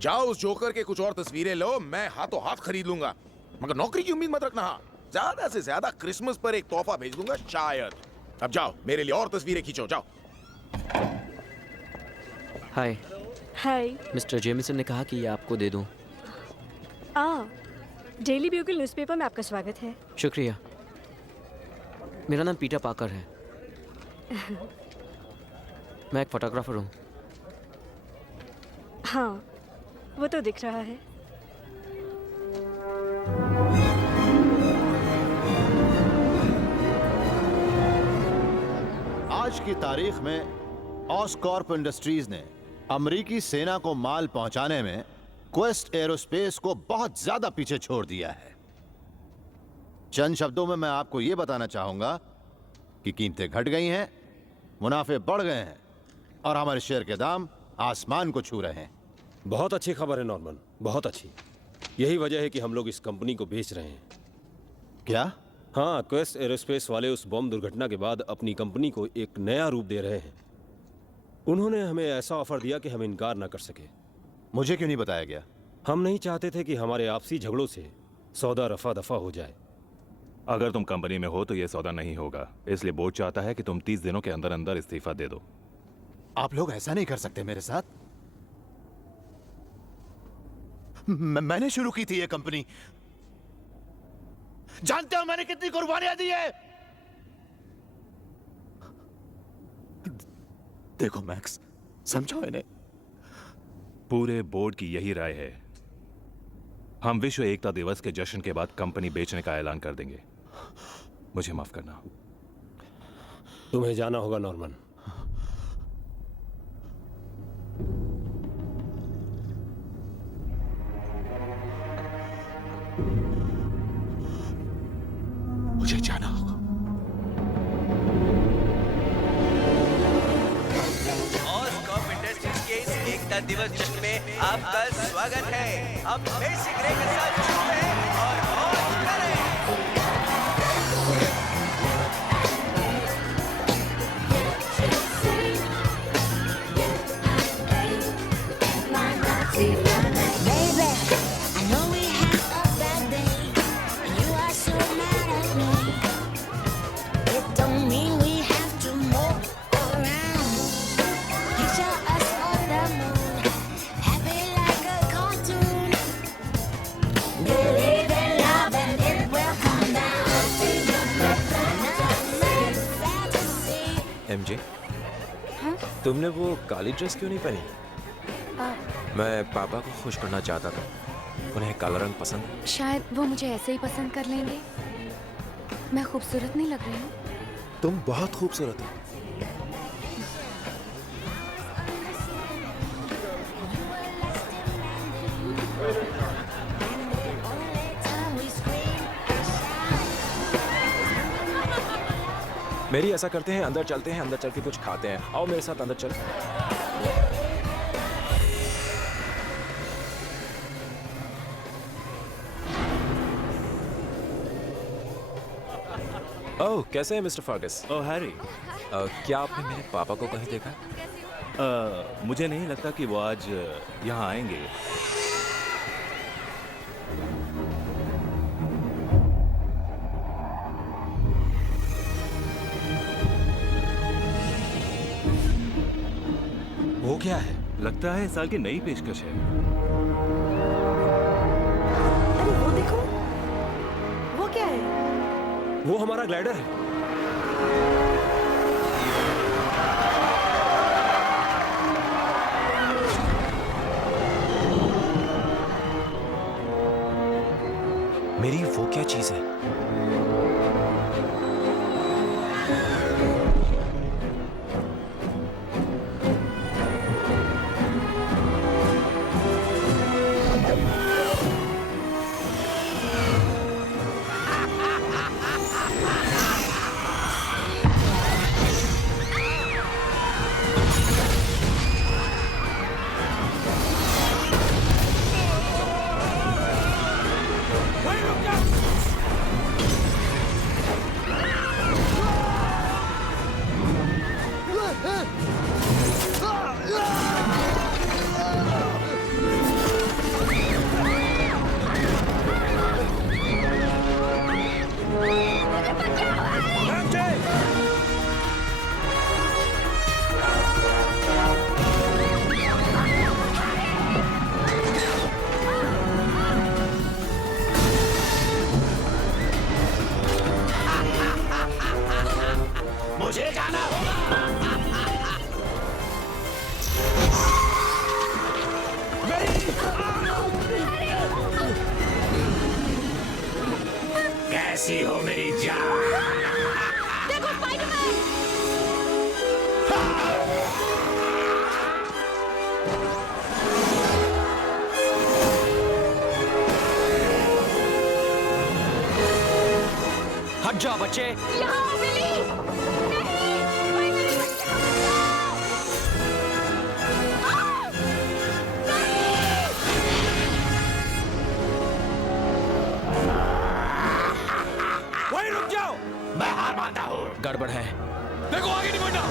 जाओ, उस जोकर के कुछ और तस्वीरें लो, मैं हाथों हाथ खरीद लूंगा। मगर नौकरी की उम्मीद मत रखना। ज्यादा से ज्यादा क्रिसमस पर एक तोहफा भेज दूंगा शायद। अब जाओ, मेरे लिए और तस्वीरें खींचो, जाओ। हाय। हाय। मिस्टर जेमिसन ने कहा कि ये आपको दे दूं। डेली ब्यूगल न्यूज़पेपर में आपका स्वागत है। शुक्रिया। मेरा नाम पीटर पाकर है। मैं एक फोटोग्राफर हूँ। हाँ, वो तो दिख रहा है। आज की तारीख में ऑस्कॉर्प इंडस्ट्रीज ने अमेरिकी सेना को माल पहुंचाने में क्वेस्ट एरोस्पेस को बहुत ज्यादा पीछे छोड़ दिया है। चंद शब्दों में मैं आपको यह बताना चाहूंगा कि कीमतें घट गई हैं, मुनाफे बढ़ गए हैं और हमारे शेयर के दाम आसमान को छू रहे हैं। बहुत अच्छी खबर है नॉर्मन, बहुत अच्छी। यही वजह है कि हम लोग इस कंपनी को बेच रहे हैं। क्या? हाँ, क्वेस्ट एरोस्पेस वाले उस बम दुर्घटना के बाद अपनी कंपनी को एक नया रूप दे रहे हैं। उन्होंने हमें ऐसा ऑफर दिया कि हम इनकार ना कर सके। मुझे क्यों नहीं बताया गया? हम नहीं चाहते थे कि हमारे आपसी झगड़ों से सौदा रफा दफा हो जाए। अगर तुम कंपनी में हो तो यह सौदा नहीं होगा, इसलिए बोर्ड चाहता है कि तुम 30 दिनों के अंदर अंदर इस्तीफा दे दो। आप लोग ऐसा नहीं कर सकते मेरे साथ। मैंने शुरू की थी ये कंपनी, जानते हो मैंने कितनी कुर्बानियां दी है। देखो मैक्स, समझो इन्हें। पूरे बोर्ड की यही राय है। हम विश्व एकता दिवस के जश्न के बाद कंपनी बेचने का ऐलान कर देंगे। मुझे माफ करना। तुम्हें जाना होगा नॉर्मन। मुझे जाना होगा। ऑस्कॉप इंडस्ट्रीज के इस एकता दिवस जश्न में आपका स्वागत है। अब बेसिक रे के साथ छूटें और मौज करें। एमजे, हाँ? तुमने वो काली ड्रेस क्यों नहीं पहनी? मैं पापा को खुश करना चाहता था, उन्हें काला रंग पसंद है। शायद वो मुझे ऐसे ही पसंद कर लेंगे। मैं खूबसूरत नहीं लग रही हूँ? तुम बहुत खूबसूरत हो। मेरी ऐसा करते हैं, अंदर चलते हैं, अंदर चल के कुछ खाते हैं। आओ मेरे साथ अंदर चलो। ओह, कैसे हैं मिस्टर फर्गस? ओह हैरी, क्या आपने मेरे पापा को कहीं देखा? मुझे नहीं लगता कि वो आज यहाँ आएंगे। वो क्या है? लगता है इस साल की नई पेशकश है। अरे वो देखो, वो क्या है? वो हमारा ग्लाइडर है। मेरी वो क्या चीज है? मुझे जाना होगा। कैसी हो मेरी जान? देखो स्पाइडरमैन! हट जाओ बच्चे। यहाँ बिली! वहीं रुक जाओ। मैं हार मानता हूँ। गड़बड़ है। देखो आगे नहीं बढ़ना।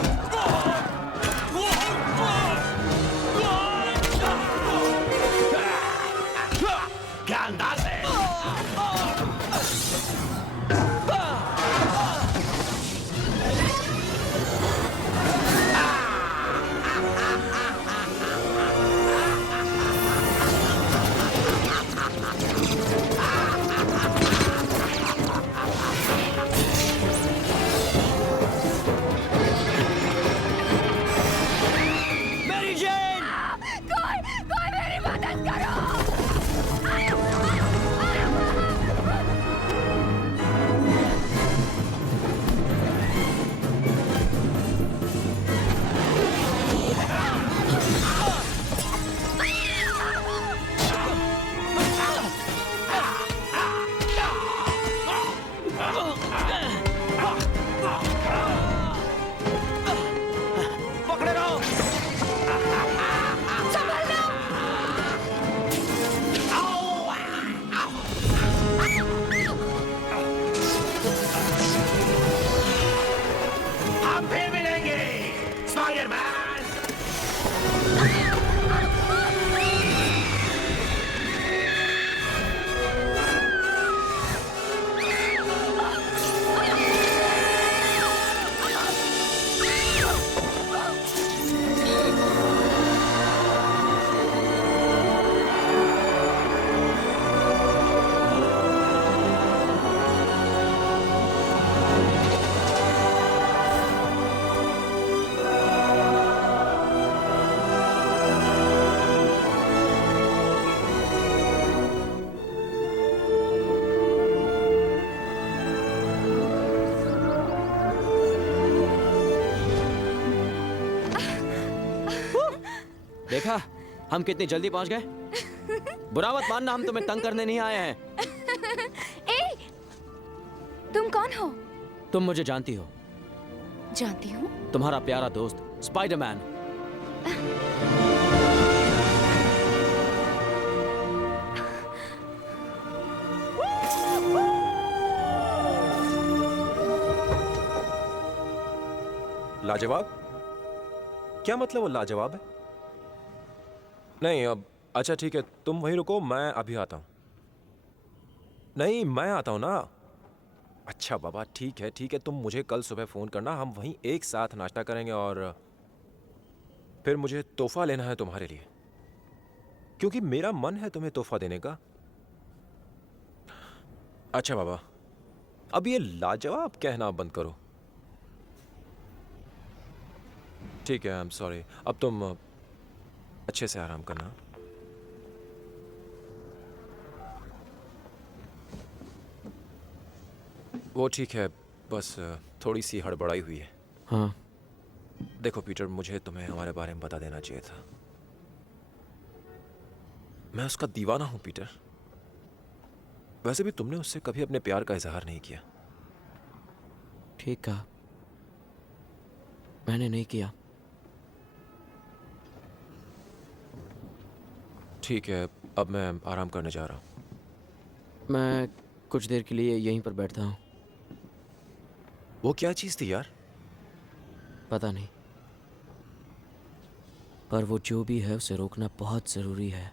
स्पाइडरमैन। देखा हम कितनी जल्दी पहुंच गए। बुरा मत मानना, हम तुम्हें तंग करने नहीं आए हैं। ए, तुम कौन हो? तुम मुझे जानती हो। जानती हूँ। तुम्हारा प्यारा दोस्त स्पाइडरमैन। लाजवाब? क्या मतलब वो लाजवाब है? नहीं अब अच्छा ठीक है, तुम वहीं रुको, मैं अभी आता हूँ। नहीं मैं आता हूँ ना। अच्छा बाबा ठीक है, तुम मुझे कल सुबह फ़ोन करना, हम वहीं एक साथ नाश्ता करेंगे और फिर मुझे तोहफा लेना है तुम्हारे लिए, क्योंकि मेरा मन है तुम्हें तोहफा देने का। अच्छा बाबा अब ये लाजवाब कहना बंद करो। ठीक है, आई एम सॉरी। अब तुम अच्छे से आराम करना। वो ठीक है, बस थोड़ी सी हड़बड़ाई हुई है। हाँ देखो पीटर, मुझे तुम्हें हमारे बारे में बता देना चाहिए था। मैं उसका दीवाना हूं पीटर। वैसे भी तुमने उससे कभी अपने प्यार का इजहार नहीं किया। ठीक कहा, मैंने नहीं किया। ठीक है, अब मैं आराम करने जा रहा हूं। मैं कुछ देर के लिए यहीं पर बैठता हूँ। वो क्या चीज़ थी यार? पता नहीं, पर वो जो भी है उसे रोकना बहुत जरूरी है।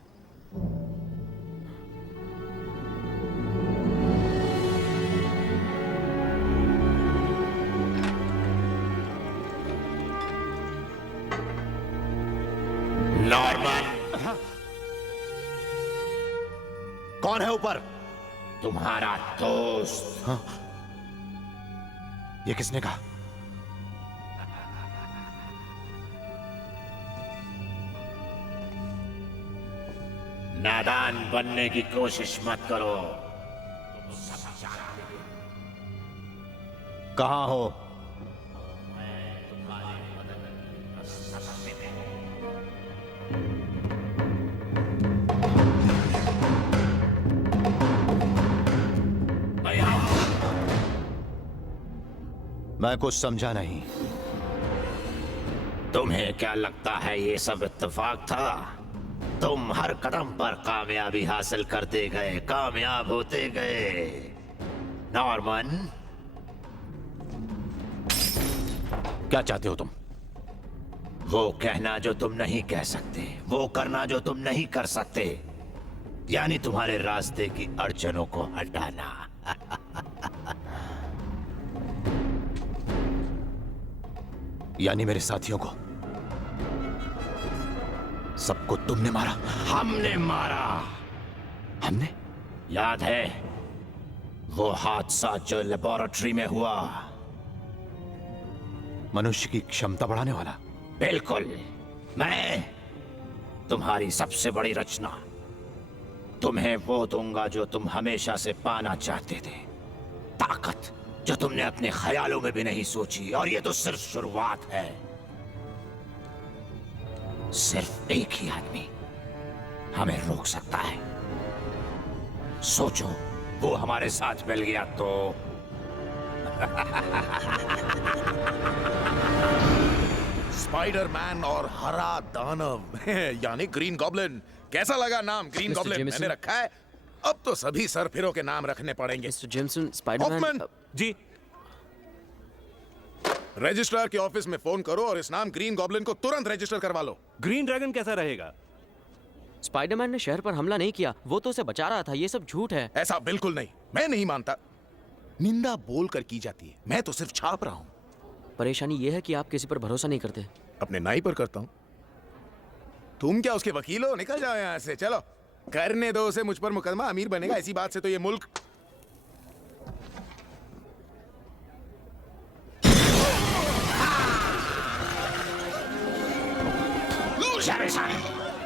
नॉर्मन, कौन है ऊपर? तुम्हारा दोस्त। हाँ? ये किसने कहा? नादान बनने की कोशिश मत करो। कहां हो? मैं कुछ समझा नहीं। तुम्हें क्या लगता है ये सब इत्तेफाक था? तुम हर कदम पर कामयाबी हासिल करते गए, कामयाब होते गए। नॉर्मन, क्या चाहते हो तुम? वो कहना जो तुम नहीं कह सकते, वो करना जो तुम नहीं कर सकते, यानी तुम्हारे रास्ते की अड़चनों को हटाना। यानी मेरे साथियों को, सबको तुमने मारा? हमने मारा। हमने? याद है वो हादसा जो लेबोरेटरी में हुआ, मनुष्य की क्षमता बढ़ाने वाला? बिल्कुल। मैं तुम्हारी सबसे बड़ी रचना, तुम्हें वो दूंगा जो तुम हमेशा से पाना चाहते थे। ताकत जो तुमने अपने ख्यालों में भी नहीं सोची, और ये तो सिर्फ शुरुआत है। सिर्फ एक ही आदमी हमें रोक सकता है। सोचो, वो हमारे साथ मिल गया तो। स्पाइडरमैन और हरा दानव यानी ग्रीन गॉब्लिन। कैसा लगा नाम? ग्रीन गॉब्लिन मैंने रखा है। अब तो सभी सरफिरों के नाम रखने पड़ेंगे। Mr Jameson, Spiderman. जी रजिस्ट्रार के ऑफिस में फोन करो और इस नाम ग्रीन गॉब्लिन को तुरंत रजिस्टर करवा लो। ग्रीन ड्रैगन कैसा रहेगा? स्पाइडरमैन ने शहर पर हमला नहीं किया, वो तो उसे बचा रहा था। ये सब झूठ है। ऐसा बिल्कुल नहीं, मैं नहीं मानता। निंदा बोल कर की जाती है, मैं तो सिर्फ छाप रहा हूं। परेशानी ये है कि आप किसी पर भरोसा नहीं करते। अपने नाई पर करता हूं। तुम क्या उसके वकील हो? निकल जाओ यहां से, चलो। करने दो उसे मुझ पर मुकदमा, अमीर बनेगा। ऐसी बात से तो ये मुल्क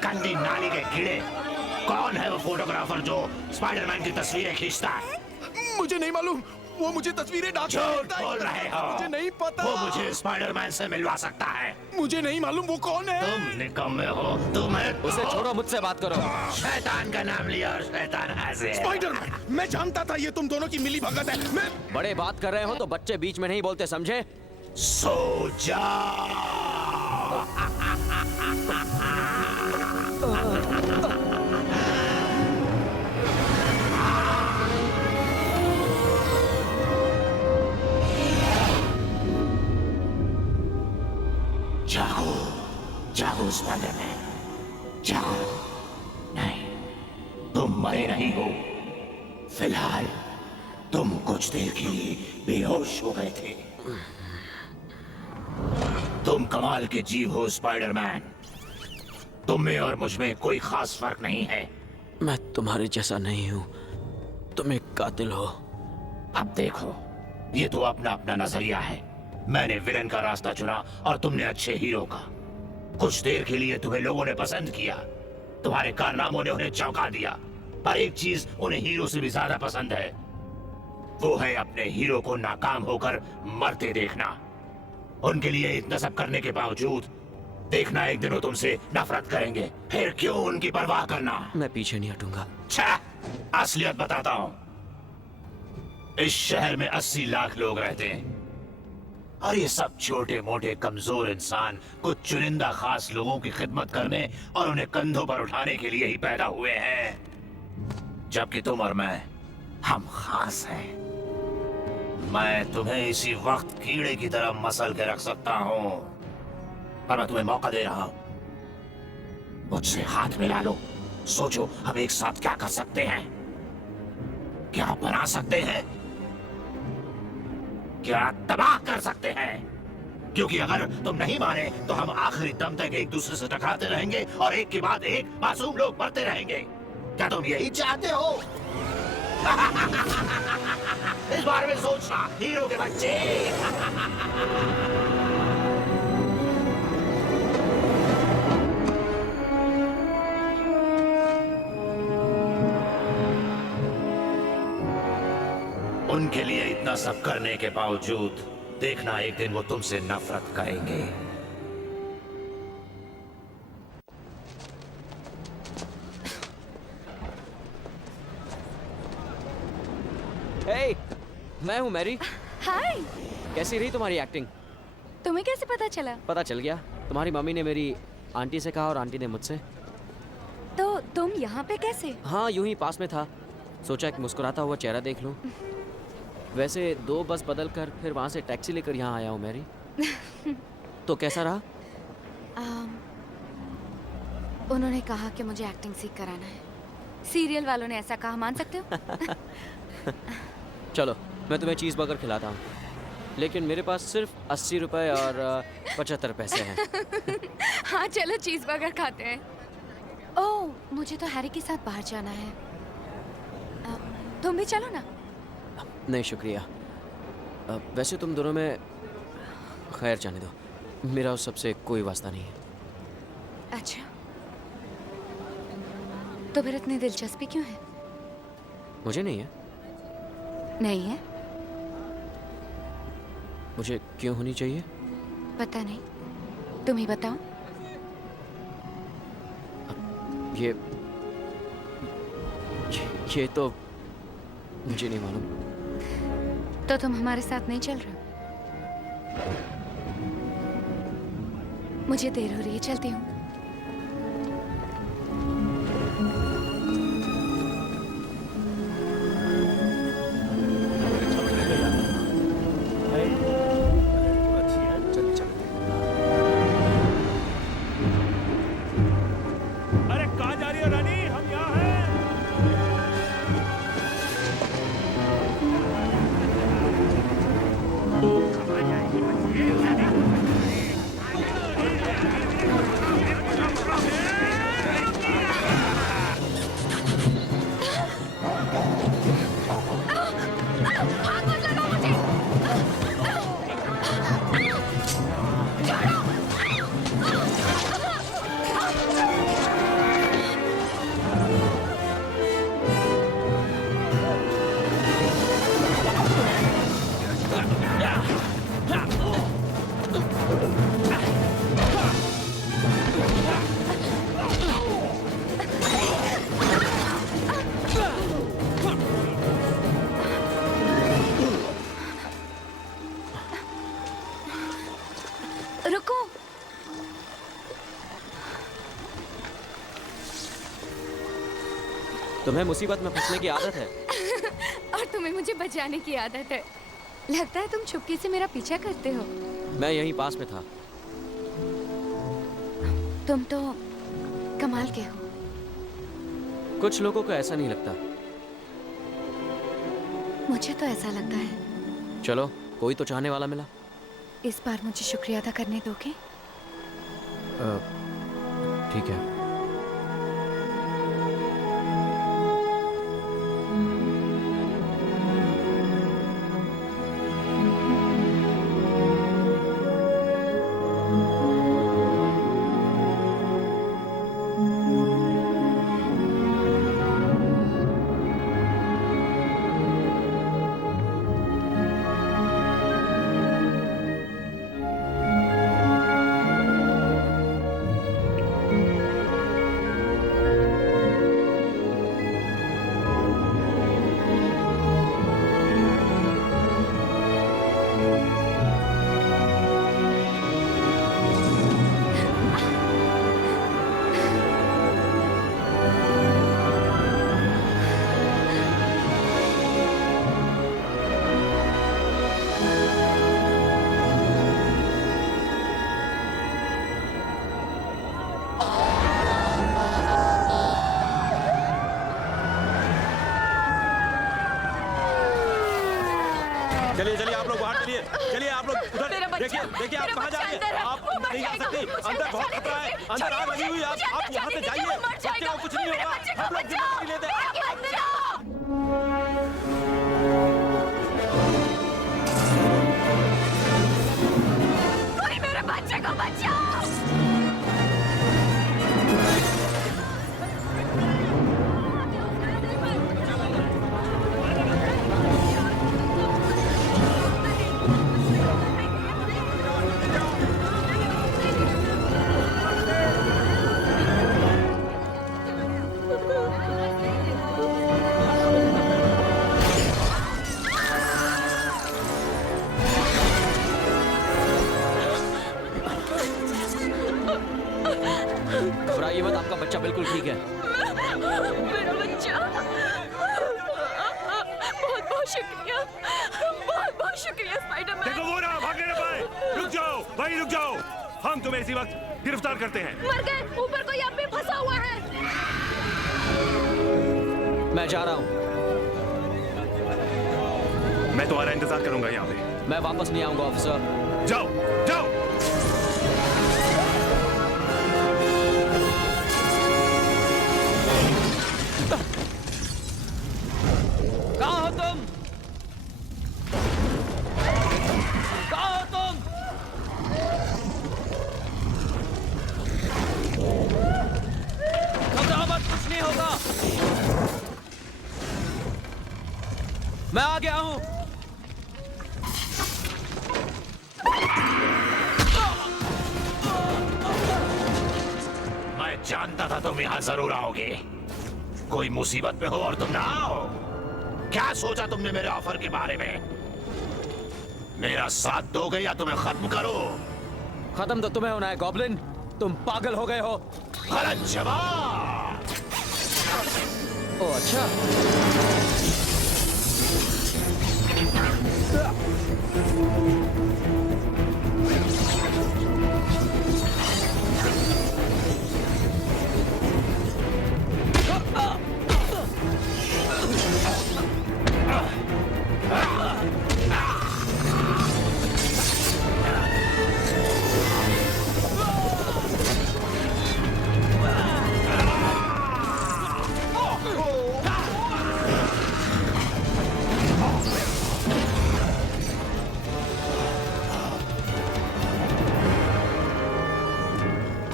गंदी नाली के कीड़े। कौन है वो फोटोग्राफर जो स्पाइडरमैन की तस्वीरें खींचता है? मुझे नहीं मालूम। वो मुझे तस्वीरें झूठ बोल रहे हो। मुझे नहीं पता। वो मुझे स्पाइडरमैन से मिलवा सकता है। मुझे नहीं मालूम वो कौन है। तुम निकम्मे हो। तुम्हें उसे छोड़ो, मुझसे बात करो। शैतान का नाम लिया और शैतान हंसे। स्पाइडरमैन, मैं जानता था ये तुम दोनों की मिली भगत है। मैं बड़े बात कर रहे हो तो बच्चे बीच में नहीं बोलते, समझे? सो जाओ। जागो, जागो स्पाइडरमैन, जागो। नहीं, तुम मरे नहीं हो। फिलहाल तुम कुछ देर के लिए बेहोश हो गए थे। तुम कमाल के जीव हो स्पाइडरमैन। तुम में और मुझ में कोई खास फर्क नहीं है। मैं तुम्हारे जैसा नहीं हूँ, तुम एक कातिल हो। अब देखो, ये तो अपना अपना नजरिया है। मैंने विलन का रास्ता चुना और तुमने अच्छे हीरो का। कुछ देर के लिए तुम्हें लोगों ने पसंद किया, तुम्हारे कारनामों ने उन्हें चौंका दिया। पर एक चीज उन्हें हीरो से भी ज्यादा पसंद है, वो है अपने हीरो को नाकाम होकर मरते देखना। उनके लिए इतना सब करने के बावजूद देखना एक दिन वो तुमसे नफरत करेंगे। फिर क्यों उनकी परवाह करना? मैं पीछे नहीं हटूंगा। छा, असलियत बताता हूँ। इस शहर में 80 लाख लोग रहते हैं और ये सब छोटे मोटे कमजोर इंसान कुछ चुनिंदा खास लोगों की खिदमत करने और उन्हें कंधों पर उठाने के लिए ही पैदा हुए हैं। जबकि तुम और मैं, हम खास हैं। मैं तुम्हें इसी वक्त कीड़े की तरह मसल के रख सकता हूँ, पर मैं तुम्हें मौका दे रहा हूँ। मुझसे हाथ मिला लो, सोचो हम एक साथ क्या कर सकते हैं, क्या बना सकते हैं, क्या तबाह कर सकते हैं। क्योंकि अगर तुम नहीं माने तो हम आखिरी दम तक एक दूसरे से टकराते रहेंगे और एक के बाद एक मासूम लोग मरते रहेंगे। क्या तुम यही चाहते हो? इस बारे में सोचना हीरो के बच्चे। उनके लिए इतना सब करने के बावजूद देखना एक दिन वो तुमसे नफरत करेंगे। हे, मैं हूँ मैरी। हाय, कैसी रही तुम्हारी एक्टिंग? तुम्हें कैसे पता चला? पता चल गया, तुम्हारी मम्मी ने मेरी आंटी से कहा और आंटी ने मुझसे। तो तुम यहाँ पे कैसे? हाँ, यूं ही पास में था, सोचा एक मुस्कुराता हुआ चेहरा देख लूं। वैसे 2 बस बदल कर फिर वहाँ से टैक्सी लेकर यहाँ आया हूँ मैरी। तो कैसा रहा? उन्होंने कहा कि मुझे एक्टिंग सीख कर आना है। सीरियल वालों ने ऐसा कहा, मान सकते हो? चलो, मैं तुम्हें चीज़ बर्गर खिलाता हूँ, लेकिन मेरे पास सिर्फ 80 रुपए और 75 पैसे हैं। हाँ चलो, चीज़ बर्गर खाते हैं। ओह, मुझे तो हैरी के साथ बाहर जाना है। तुम भी चलो ना। नहीं शुक्रिया। वैसे तुम दोनों में खैर जाने दो, मेरा उस सबसे कोई वास्ता नहीं है। अच्छा, तो फिर इतनी दिलचस्पी क्यों है? मुझे नहीं है। नहीं है? मुझे क्यों होनी चाहिए? पता नहीं, तुम ही बताओ। ये तो मुझे नहीं मालूम। तो तुम हमारे साथ नहीं चल रहे हो? मुझे देर हो रही है, चलती हूँ। रुको। तुम्हें मुसीबत में फंसने की आदत है। और तुम्हें मुझे बचाने की आदत है। लगता है तुम चुपके से मेरा पीछा करते हो। मैं यहीं पास में था। तुम तो कमाल के हो। कुछ लोगों को ऐसा नहीं लगता। मुझे तो ऐसा लगता है। चलो, कोई तो चाहने वाला मिला। इस बार मुझे शुक्रिया अदा करने दोगे? ठीक है। चलिए चलिए आप लोग बाहर चलिए। चलिए आप लोग उधर देखिए देखिए आप कहाँ जा रहे हैं। आप नहीं जा सकती, अंदर बहुत खतरा है। अंदर आग लगी हुई है। आप यहाँ से जाइए, बच्चे को कुछ नहीं होगा। हम लोग जिम्मेदारी लेते हैं। कोई मेरे बच्चे को बचाओ। घबराइए मत, आपका बच्चा बिल्कुल ठीक है। मेरा बच्चा। बहुत बहुत शुक्रिया। बहुत बहुत शुक्रिया स्पाइडरमैन। देखो वो रहा, भागने ना पाए। रुक जाओ भाई, रुक जाओ। हम तुम्हें इसी वक्त गिरफ्तार करते हैं। मर गए। ऊपर कोई आप पे फंसा हुआ है। मैं जा रहा हूँ। मैं तुम्हारा इंतजार करूंगा यहाँ पे। मैं वापस नहीं आऊंगा ऑफिसर। जाओ जाओ। कहाँ हो तुम? कहाँ हो तुम? घबराओ मत, कुछ नहीं होगा। मैं आ गया हूँ। मैं जानता था तुम यहाँ जरूर आओगे। कोई मुसीबत में हो और तुम ना आओ। क्या सोचा तुमने मेरे ऑफर के बारे में? मेरा साथ दोगे या तुम्हें खत्म करो? खत्म तो तुम्हें होना है गॉब्लिन। तुम पागल हो गए हो। गलत जवाब। ओ अच्छा।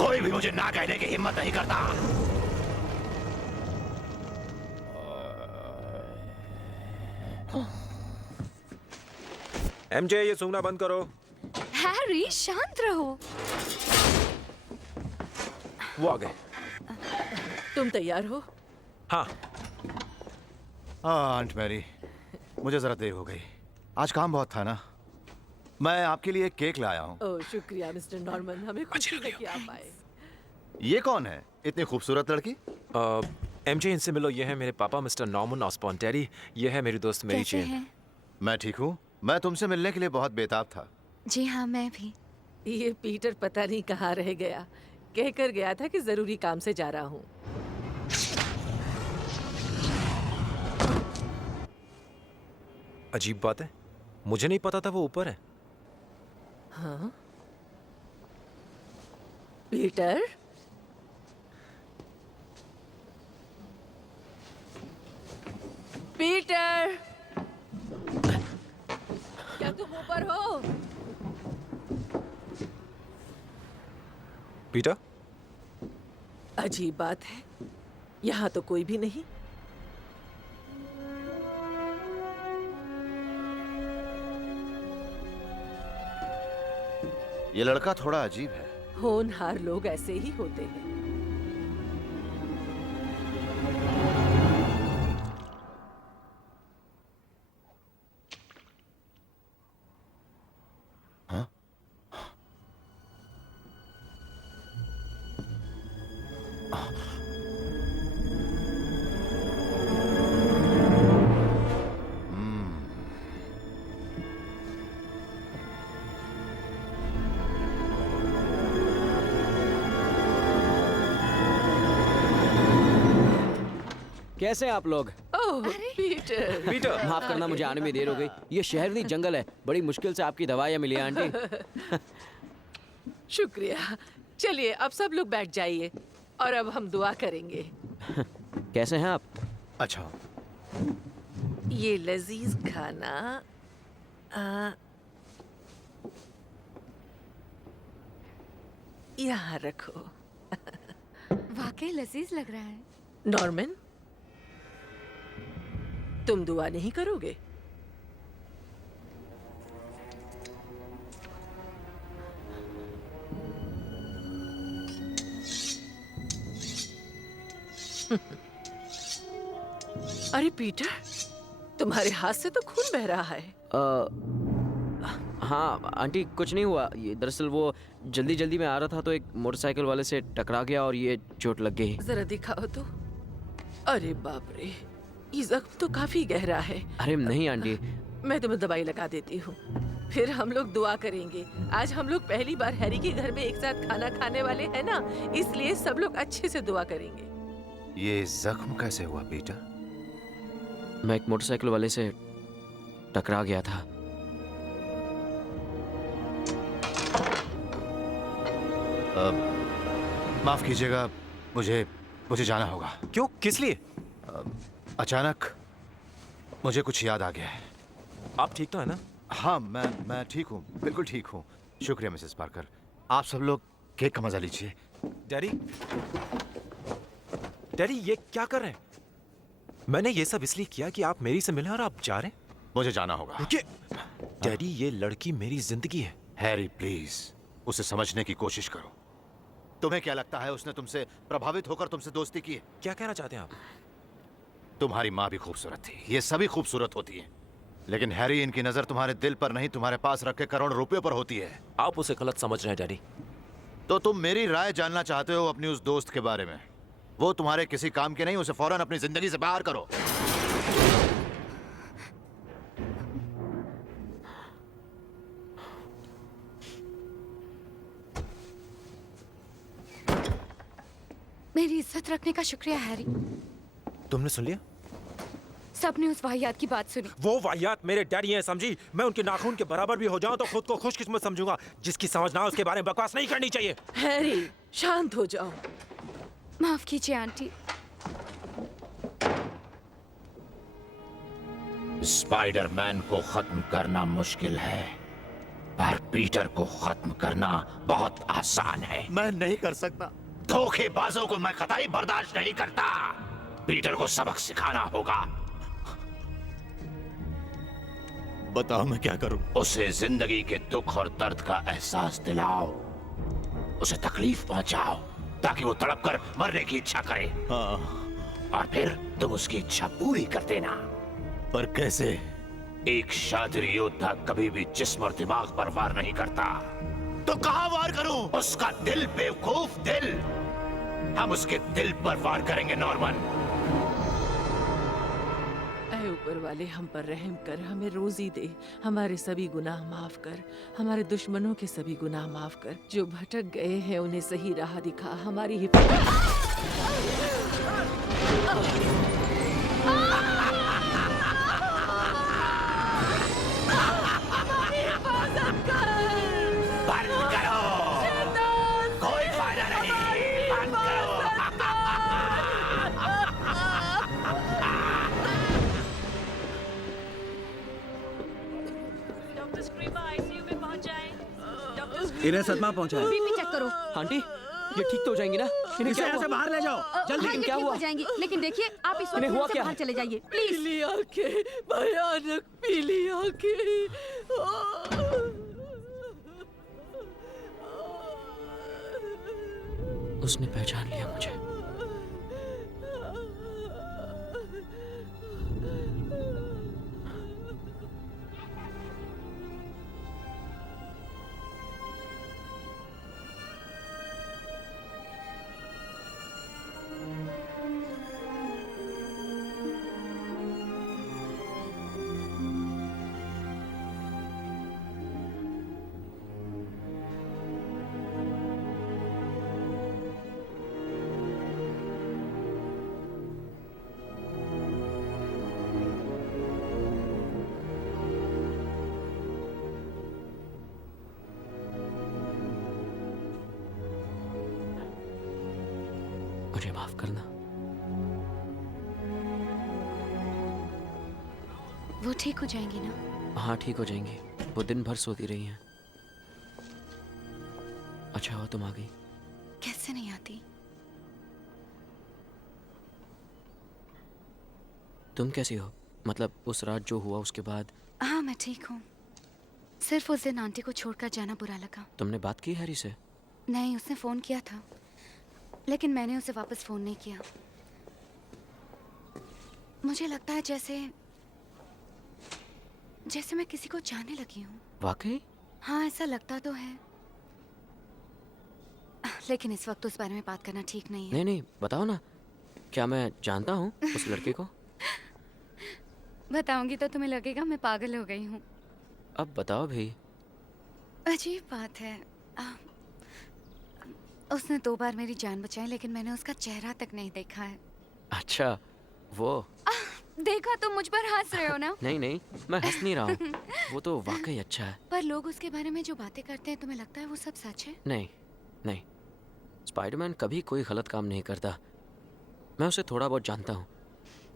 कोई भी मुझे ना कहने की हिम्मत नहीं करता। एमजे ये सूंघना बंद करो। हैरी शांत रहो। वो आ गए। तुम तैयार हो? हाँ। हाँ आंट मैरी, मुझे जरा देर हो गई। आज काम बहुत था ना। मैं आपके लिए केक लाया हूँ। ओह शुक्रिया मिस्टर नॉर्मन, हमें खुशी है कि आप आए। ये कौन है इतनी खूबसूरत लड़की? एमजे, इनसे मिलो। ये है मेरे पापा मिस्टर नॉर्मन ऑसबॉर्न। टेरी, ये है मेरी दोस्त मेरी कैसे चेन। हैं? मैं ठीक हूँ। मैं तुमसे मिलने के लिए बहुत बेताब था। जी हाँ, मैं भी। ये पीटर पता नहीं कहाँ रह गया, कहकर गया था कि जरूरी काम से जा रहा हूँ। अजीब बात है, मुझे नहीं पता था वो ऊपर है। हाँ पीटर, पीटर, क्या तुम ऊपर हो? पीटर? अजीब बात है, यहाँ तो कोई भी नहीं। ये लड़का थोड़ा अजीब है। होनहार लोग ऐसे ही होते हैं। कैसे हैं आप लोग? ओह पीटर। पीटर, माफ करना, मुझे आने में देर हो गई। ये शहर नहीं जंगल है। बड़ी मुश्किल से आपकी दवाइयाँ मिली हैं आंटी। शुक्रिया। चलिए अब सब लोग बैठ जाइए और अब हम दुआ करेंगे। कैसे हैं आप? अच्छा, ये लजीज खाना यहाँ रखो। वाकई लजीज लग रहा है। नॉर्मन, तुम दुआ नहीं करोगे? अरे पीटर, तुम्हारे हाथ से तो खून बह रहा है। हाँ आंटी, कुछ नहीं हुआ। ये दरअसल वो जल्दी जल्दी में आ रहा था तो एक मोटरसाइकिल वाले से टकरा गया और ये चोट लग गई। जरा दिखाओ तो। अरे बाप रे, ये जख्म तो काफी गहरा है। अरे नहीं आंटी, मैं तुम्हें दवाई लगा देती हूँ, फिर हम लोग दुआ करेंगे। आज हम लोग पहली बार हैरी के घर में एक साथ खाना खाने वाले हैं ना, इसलिए सब लोग अच्छे से दुआ करेंगे। ये जख्म कैसे हुआ पीटर? मैं एक मोटरसाइकिल वाले से टकरा गया था। माफ कीजिएगा, मुझे जाना होगा। क्यों, किस लिए? अचानक मुझे कुछ याद आ गया है। आप ठीक तो है ना? हाँ, मैं ठीक हूँ, बिल्कुल ठीक हूँ। शुक्रिया मिसेस पार्कर। आप सब लोग केक का मजा लीजिए। डैडी, डैडी ये क्या कर रहे हैं? मैंने ये सब इसलिए किया कि आप मेरी से मिले और आप जा रहे हैं। मुझे जाना होगा। डैडी, ये लड़की मेरी जिंदगी है। हैरी प्लीज, उसे समझने की कोशिश करो। तुम्हें क्या लगता है उसने तुमसे प्रभावित होकर तुमसे दोस्ती की है? क्या कहना चाहते हैं आप? तुम्हारी माँ भी खूबसूरत थी, ये सभी खूबसूरत होती है, लेकिन हैरी, इनकी नजर तुम्हारे दिल पर नहीं, तुम्हारे पास रखे करोड़ रुपयों पर होती है। आप उसे गलत समझ रहे हैं डैडी। तो तुम मेरी राय जानना चाहते हो अपनी उस दोस्त के बारे में? वो तुम्हारे किसी काम के नहीं, उसे फौरन अपनी जिंदगी से बाहर करो। मेरी इज्जत रखने का शुक्रिया हैरी। तुमने सुन लिया? सबने उस वाहियात की बात सुनी। वो वाहियात मेरे डैडी हैं, समझी? मैं उनके नाखून के बराबर भी हो जाऊं तो खुद को खुशकिस्मत समझूंगा। जिसकी समझ ना हो उसके बारे में बकवास नहीं करनी चाहिए। हैरी, शांत हो जाओ। माफ कीजिए आंटी। स्पाइडरमैन को खत्म करना मुश्किल है, पर पीटर को खत्म करना बहुत आसान है। मैं नहीं कर सकता। धोखेबाजों को मैं कतई बर्दाश्त नहीं करता। पीटर को सबक सिखाना होगा। बताओ मैं क्या करूं? उसे जिंदगी के दुख और दर्द का एहसास दिलाओ, उसे तकलीफ पहुंचाओ ताकि वो तड़प कर मरने की इच्छा करे। हाँ। और फिर तुम उसकी इच्छा पूरी कर देना। पर कैसे? एक शातिर योद्धा कभी भी जिस्म और दिमाग पर वार नहीं करता। तो कहां वार करूं? उसका दिल, बेवकूफ दिल। हम उसके दिल पर वार करेंगे नॉर्मन। ऐ ऊपर वाले, हम पर रहम कर, हमें रोजी दे, हमारे सभी गुनाह माफ कर, हमारे दुश्मनों के सभी गुनाह माफ कर, जो भटक गए हैं उन्हें सही राह दिखा, हमारी बंद करो, कोई फायदा नहीं, बंद करो। डॉक्टर स्क्रीबा आईसीयू में पहुंच जाएं। डॉक्टर इन्हें सदमा पहुंचा है। बीपी चेक करो। आंटी, ये ठीक तो हो जाएंगी ना? इन्हें इसे क्या यहाँ हुआ? से बाहर ले जाओ जल्दी। हाँ, ये क्या ठीक हुआ? हो जाएंगी, लेकिन देखिए आप इस वक्त इन्हें हुआ से क्या बाहर है? चले जाइए प्लीज। पीली आंखें, भयानक पीली आंखें। उसने पहचान लिया मुझे। मुझे माफ करना। वो ठीक हो जाएंगी ना? हाँ, ठीक हो जाएंगी। वो दिन भर सोती रही हैं। अच्छा हुआ तुम आ गई। कैसे नहीं आती? तुम कैसी हो? मतलब उस रात जो हुआ उसके बाद? हाँ, मैं ठीक हूँ। सिर्फ उस दिन आंटी को छोड़कर जाना बुरा लगा। तुमने बात की हैरी से? नहीं, उसने फ़ोन किया था, लेकिन मैंने उसे वापस फ़ोन नहीं किया। मुझे लगता है जैसे मैं किसी को चाहने लगी हूँ। वाकई? हाँ, ऐसा लगता तो है, लेकिन इस वक्त उस बारे में बात करना ठीक नहीं है। नहीं नहीं, बताओ ना। क्या मैं जानता हूँ उस लड़के को? बताऊंगी तो तुम्हें लगेगा मैं पागल हो गई हूँ। अब बताओ भी। अजीब बात है, उसने 2 बार मेरी जान बचाई, लेकिन मैंने उसका चेहरा तक नहीं देखा है। अच्छा, वो? देखा तुम मुझ पर हंस रहे हो ना? नहीं नहीं, मैं हंस नहीं रहा हूँ। वो तो वाकई अच्छा है। पर लोग उसके बारे में जो बातें करते हैं, तुम्हें लगता है वो सब सच है? नहीं नहीं, स्पाइडरमैन कभी कोई गलत काम नहीं करता। मैं उसे थोड़ा बहुत जानता हूँ।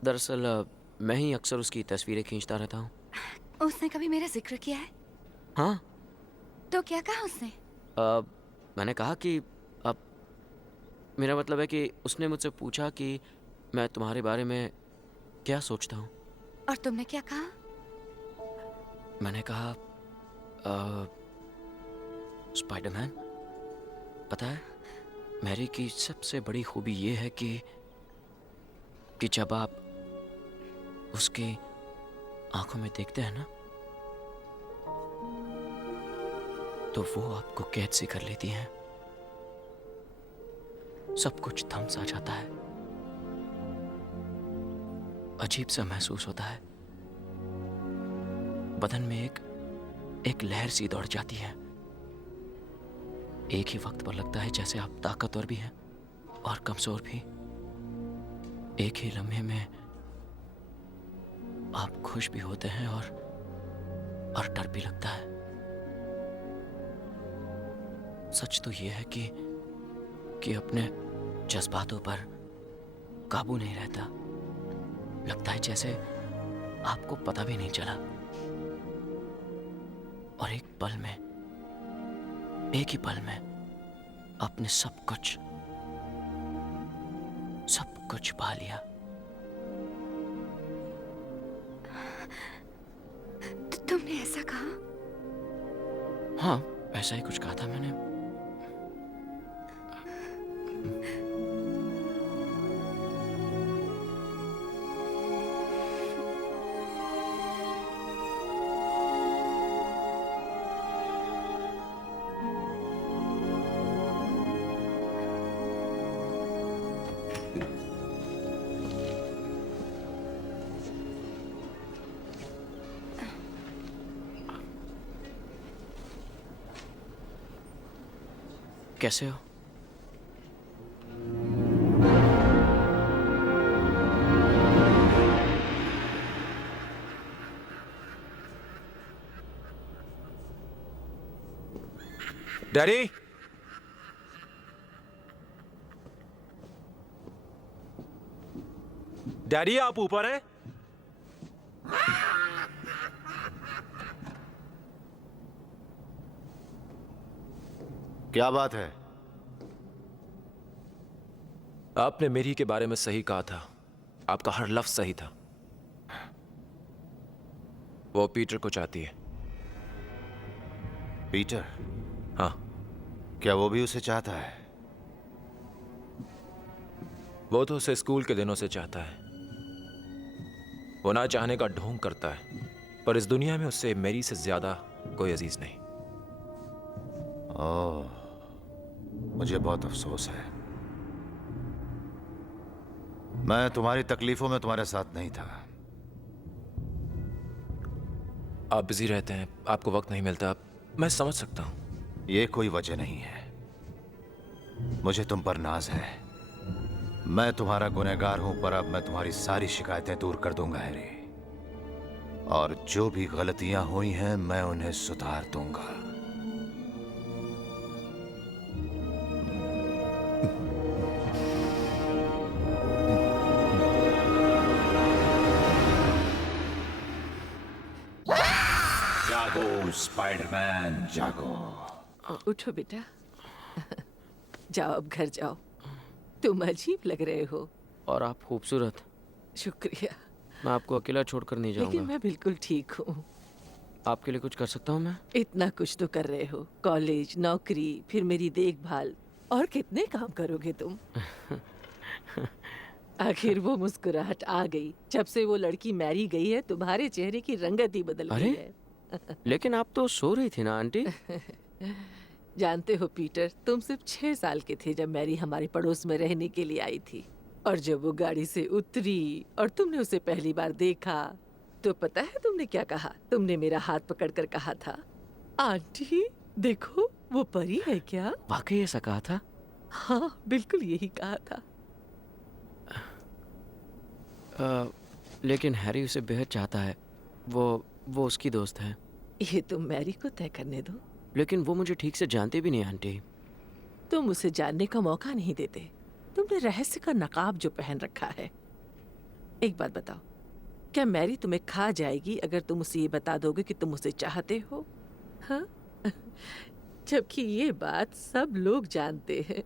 दरअसल मैं ही अक्सर उसकी तस्वीरें खींचता रहता हूँ। उसने कभी मेरा जिक्र किया है? हाँ। तो क्या कहा उसने? मैंने कहा कि अब मेरा मतलब है कि उसने मुझसे पूछा कि मैं तुम्हारे बारे में क्या सोचता हूँ। और तुमने क्या कहा? मैंने कहा स्पाइडरमैन, पता है मैरी की सबसे बड़ी खूबी ये है कि जब आप उसकी आंखों में देखते हैं ना, तो वो आपको कैद सी कर लेती हैं। सब कुछ थम सा जाता है, अजीब सा महसूस होता है। बदन में एक लहर सी दौड़ जाती है। एक ही वक्त पर लगता है जैसे आप ताकतवर भी हैं और कमजोर भी। एक ही लम्हे में आप खुश भी होते हैं और डर भी लगता है। सच तो यह है कि अपने जज्बातों पर काबू नहीं रहता। लगता है जैसे आपको पता भी नहीं चला, और एक ही पल में आपने सब कुछ पा लिया। तुमने ऐसा कहा? हाँ, ऐसा ही कुछ कहा था मैंने। कैसे हो? डैडी, डैडी आप ऊपर हैं? क्या बात है? आपने मेरी के बारे में सही कहा था। आपका हर लफ्ज सही था। वो पीटर को चाहती है। पीटर? हाँ। क्या वो भी उसे चाहता है? वो तो उसे स्कूल के दिनों से चाहता है। वो ना चाहने का ढोंग करता है, पर इस दुनिया में उससे मेरी से ज्यादा कोई अजीज नहीं। ओह, मुझे बहुत अफसोस है। मैं तुम्हारी तकलीफों में तुम्हारे साथ नहीं था। आप बिजी रहते हैं, आपको वक्त नहीं मिलता, मैं समझ सकता हूं। ये कोई वजह नहीं है। मुझे तुम पर नाज है। मैं तुम्हारा गुनहगार हूं, पर अब मैं तुम्हारी सारी शिकायतें दूर कर दूंगा हैरी। और जो भी गलतियां हुई हैं मैं उन्हें सुधार दूंगा। जागो स्पाइडरमैन, जागो। उठो बेटा। जाओ अब घर जाओ। तुम अजीब लग रहे हो। और आप खूबसूरत। शुक्रिया। मैं आपको अकेला छोड़कर नहीं लेकिन जाऊंगा। मैं बिल्कुल ठीक हूँ। आपके लिए कुछ कर सकता हूँ मैं? इतना कुछ तो कर रहे हो, कॉलेज, नौकरी, फिर मेरी देखभाल, और कितने काम करोगे तुम? आखिर वो मुस्कुराहट आ गई। जब से वो लड़की मैरी गई है तुम्हारे चेहरे की रंगत ही बदल गई है। लेकिन आप तो सो रही थी ना आंटी। जानते हो पीटर, तुम सिर्फ 6 साल के थे जब मैरी हमारे पड़ोस में रहने के लिए आई थी। और जब वो गाड़ी से उतरी और तुमने उसे पहली बार देखा तो पता है तुमने क्या कहा? तुमने मेरा हाथ पकड़कर कहा था, आंटी देखो वो परी है क्या? वाकई ऐसा कहा था? हाँ, बिल्कुल यही कहा था। लेकिन हैरी उसे बेहद चाहता है। वो उसकी दोस्त है। ये तुम मैरी को तय करने दो। लेकिन वो मुझे ठीक से जानती भी नहीं आंटी। तुम उसे जानने का मौका नहीं देते। तुमने रहस्य का नकाब जो पहन रखा है। एक बात बताओ, क्या मैरी तुम्हें खा जाएगी अगर तुम उसे ये बता दोगे कि तुम उसे चाहते हो? हाँ? जबकि ये बात सब लोग जानते हैं।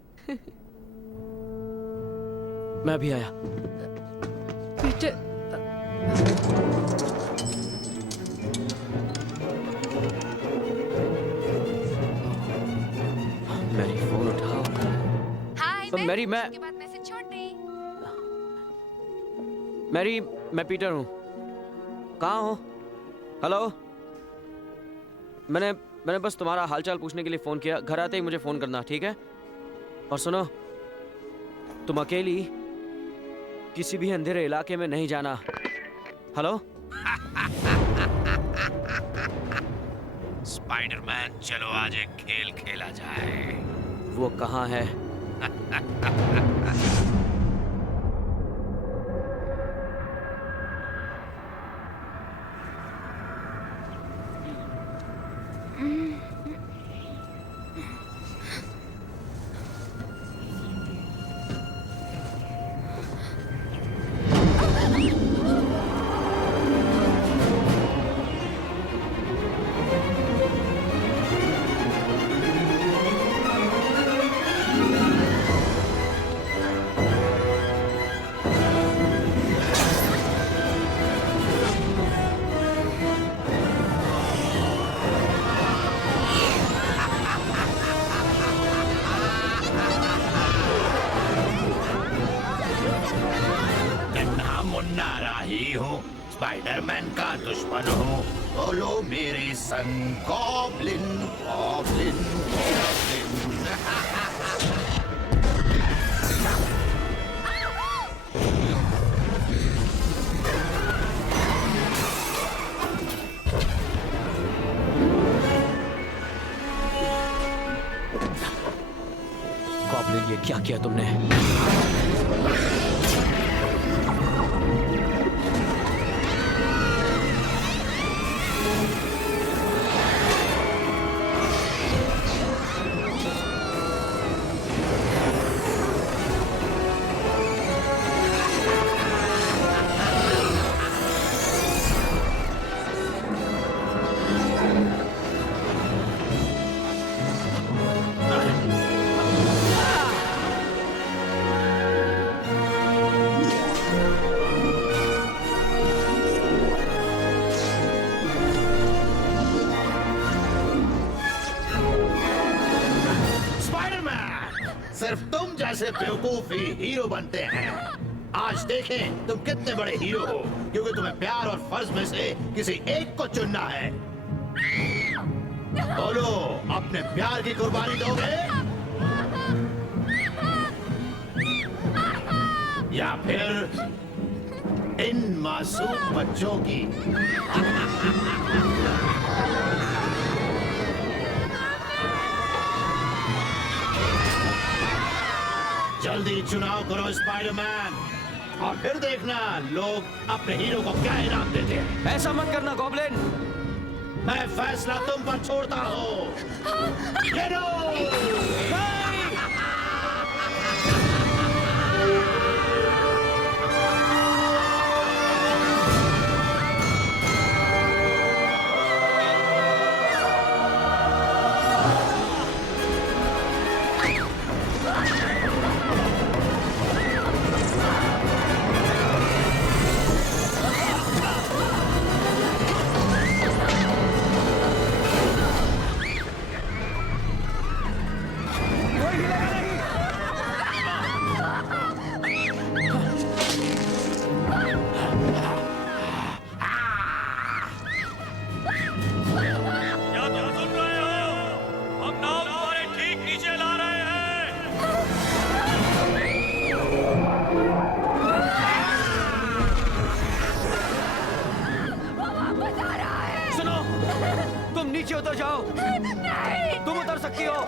मैं अभी आया। पीटर, मैरी फोन उठाओ। हाय, तो मैरी, मैं उसके बाद मैसेज छोड़ दी। मैरी, मैं पीटर हूँ। कहाँ हो? हेलो। मैंने बस तुम्हारा हालचाल पूछने के लिए फ़ोन किया। घर आते ही मुझे फ़ोन करना, ठीक है? और सुनो, तुम अकेली किसी भी अंधेरे इलाके में नहीं जाना। हेलो? स्पाइडरमैन, चलो आज एक खेल खेला जाए। वो कहाँ है? स्पाइडरमैन का दुश्मन हूँ। बोलो मेरे संग गॉब्लिन गॉब्लिन गॉब्लिन। गॉब्लिन, ये क्या किया तुमने? सिर्फ तुम जैसे बेवकूफ ही हीरो बनते हैं। आज देखें तुम कितने बड़े हीरो हो, क्योंकि तुम्हें प्यार और फर्ज में से किसी एक को चुनना है। बोलो, अपने प्यार की कुर्बानी दोगे या फिर इन मासूम बच्चों की? जल्दी चुनाव करो स्पाइडरमैन, और फिर देखना लोग अपने हीरो को क्या इनाम देते हैं। ऐसा मत करना गॉब्लिन। मैं फैसला तुम पर छोड़ता हूँ। ये लो। नीचे उतर जाओ। नहीं। तुम उतर सकती हो।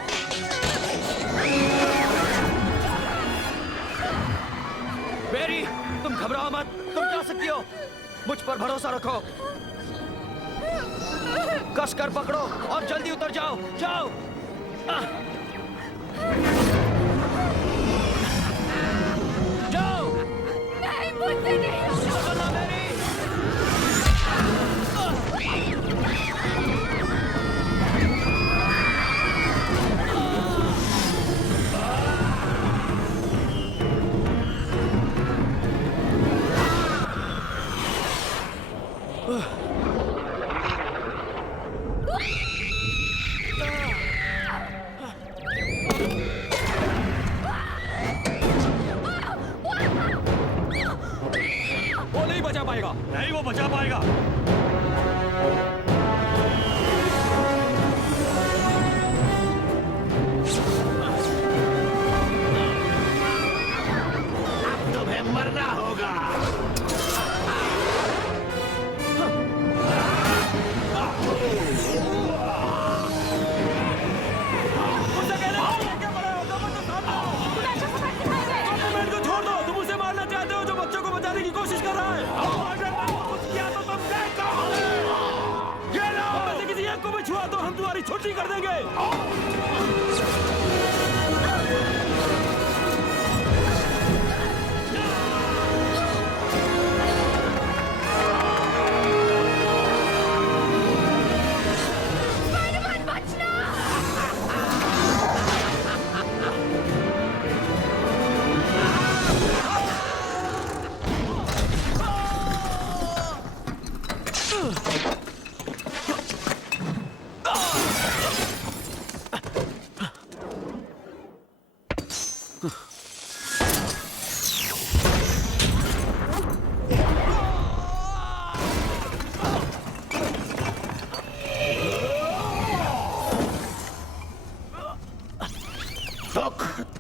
बेरी, तुम घबराओ मत, तुम जा सकती हो। मुझ पर भरोसा रखो। कस कर पकड़ो और जल्दी उतर जाओ। जाओ। जाओ। नहीं, मुझसे नहीं होगा। बेरी। वो नहीं बचा पाएगा। नहीं, वो बचा पाएगा। अब तुम्हें मरना होगा। छोड़ दो, तुम उसे मारना चाहते हो जो बच्चों को बचाने की कोशिश कर रहा है। किसी एक को भी छुआ तो हम तुम्हारी छुट्टी कर देंगे।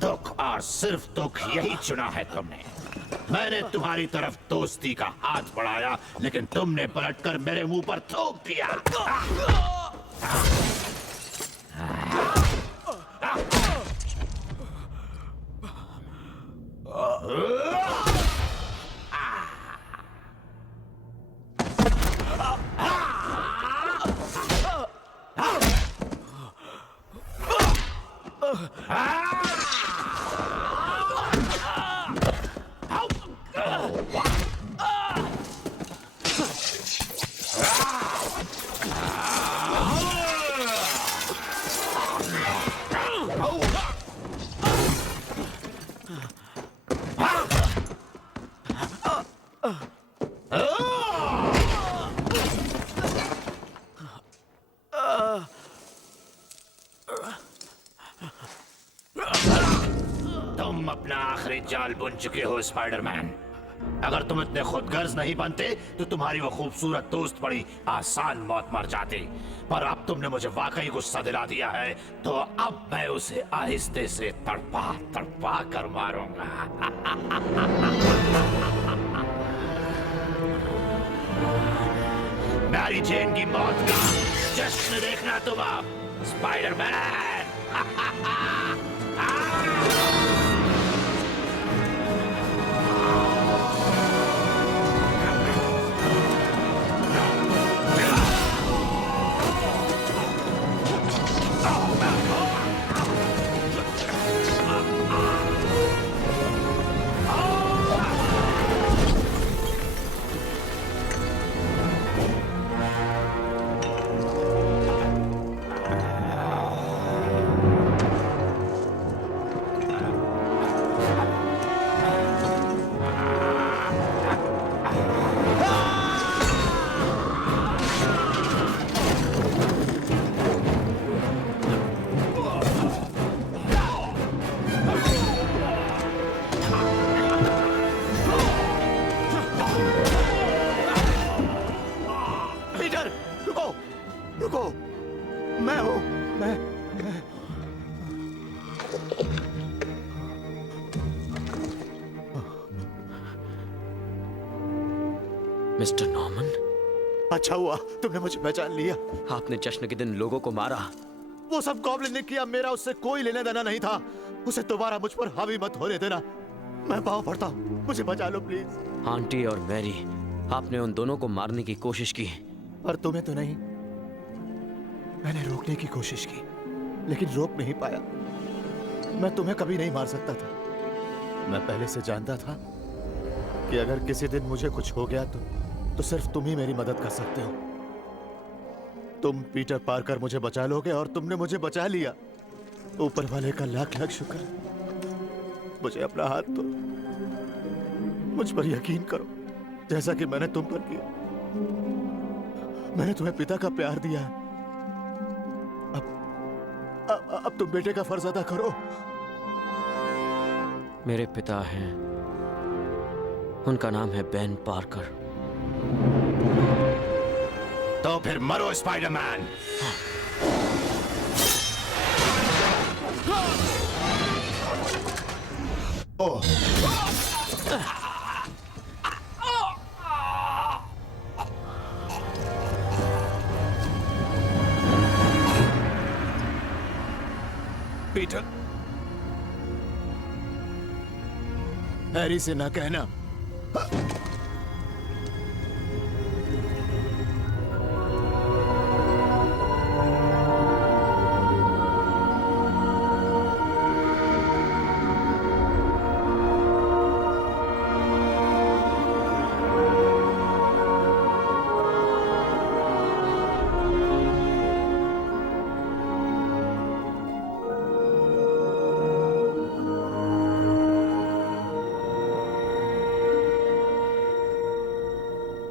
दुख और सिर्फ दुख यही चुना है तुमने। मैंने तुम्हारी तरफ दोस्ती का हाथ बढ़ाया, लेकिन तुमने पलटकर मेरे मुंह पर थूक दिया। तुम अपना आखिरी जाल बुन चुके हो स्पाइडरमैन। अगर तुम इतने खुदगर्ज नहीं बनते तो तुम्हारी वो खूबसूरत दोस्त बड़ी आसान मौत मर जाती। पर अब तुमने मुझे वाकई गुस्सा दिला दिया है, तो अब मैं उसे आहिस्ते से तड़पा तड़पा कर मारूंगा। मैरी जेन की मौत का जश्न देखना तुम अब, स्पाइडरमैन। पीटर, रुको, रुको, मैं हूं, मैं मिस्टर नॉर्मन, अच्छा हुआ तुमने मुझे पहचान लिया। आपने जश्न के दिन लोगों को मारा। वो सब गॉब्लिन ने किया, मेरा उससे कोई लेना देना नहीं था। उसे दोबारा मुझ पर हावी मत होने देना। मैं पाँव पड़ता हूँ, मुझे बचा लो प्लीज। आंटी और मैरी, आपने उन दोनों को मारने की कोशिश की। पर तुम्हें तो नहीं। मैंने रोकने की कोशिश की, लेकिन रोक नहीं पाया। मैं तुम्हें कभी नहीं मार सकता था। मैं पहले से जानता था कि अगर किसी दिन मुझे कुछ हो गया तो सिर्फ तुम ही मेरी मदद कर सकते हो। तुम पीटर पार्कर मुझे बचा लोगे और तुमने मुझे बचा लिया। ऊपर वाले का लाख लाख शुक्र। मुझे अपना हाथ दो, मुझ पर यकीन करो, जैसा कि मैंने तुम पर किया। मैंने तुम्हें पिता का प्यार दिया है। अब तुम बेटे का फर्ज अदा करो। मेरे पिता हैं, उनका नाम है बेन पार्कर। तो फिर मरो स्पाइडरमैन। ओह, पीटर, हैरी से ना कहना।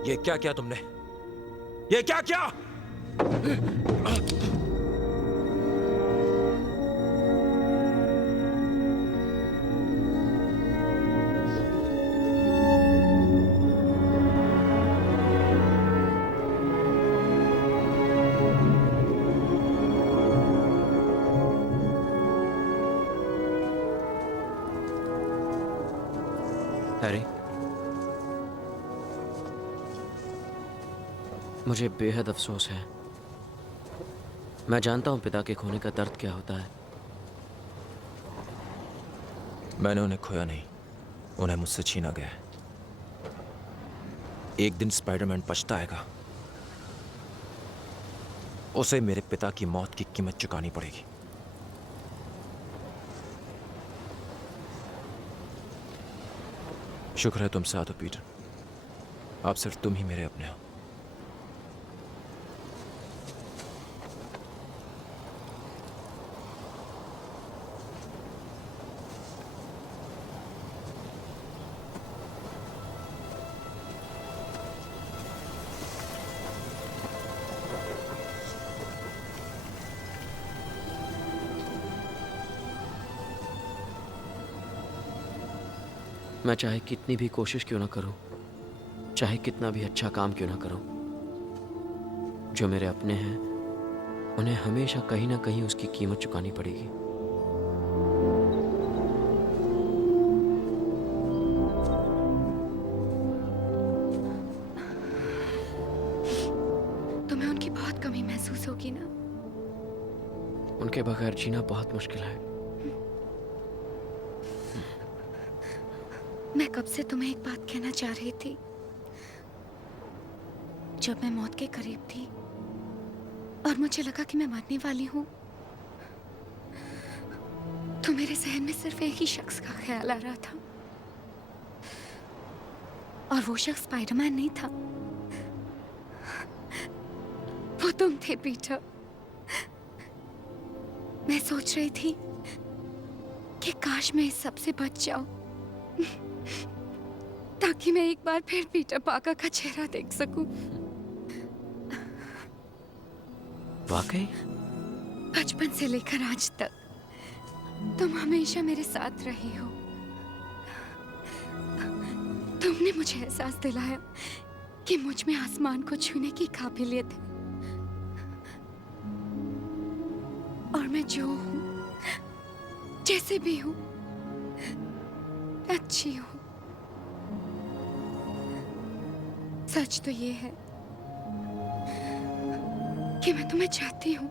ये क्या किया तुमने? ये क्या किया? हैरी, मुझे बेहद अफसोस है। मैं जानता हूं पिता के खोने का दर्द क्या होता है। मैंने उन्हें खोया नहीं, उन्हें मुझसे छीना गया है। एक दिन स्पाइडरमैन पछताएगा। उसे मेरे पिता की मौत की कीमत चुकानी पड़ेगी। शुक्र है तुम साथ हो पीटर। आप सिर्फ तुम ही मेरे अपने हो। मैं चाहे कितनी भी कोशिश क्यों ना करूं, चाहे कितना भी अच्छा काम क्यों ना करूं, जो मेरे अपने हैं उन्हें हमेशा कहीं ना कहीं उसकी कीमत चुकानी पड़ेगी। तुम्हें उनकी बहुत कमी महसूस होगी ना? उनके बगैर जीना बहुत मुश्किल है। मैं कब से तुम्हें एक बात कहना चाह रही थी। जब मैं मौत के करीब थी और मुझे लगा कि मैं मरने वाली हूं, तो मेरे जहन में सिर्फ एक ही शख्स का ख्याल आ रहा था, और वो शख्स स्पाइडरमैन नहीं था, वो तुम थे पीटर। मैं सोच रही थी कि काश मैं इस सब से बच जाऊं, ताकि मैं एक बार फिर पीटर पार्कर का चेहरा देख सकूं। वाकई? बचपन से लेकर आज तक तुम हमेशा मेरे साथ रही हो। तुमने मुझे एहसास दिलाया कि मुझ में आसमान को छूने की काबिलियत है, और मैं जो हूं, जैसे भी हूं, अच्छी हूं। सच तो ये है कि मैं तुम्हें चाहती हूँ।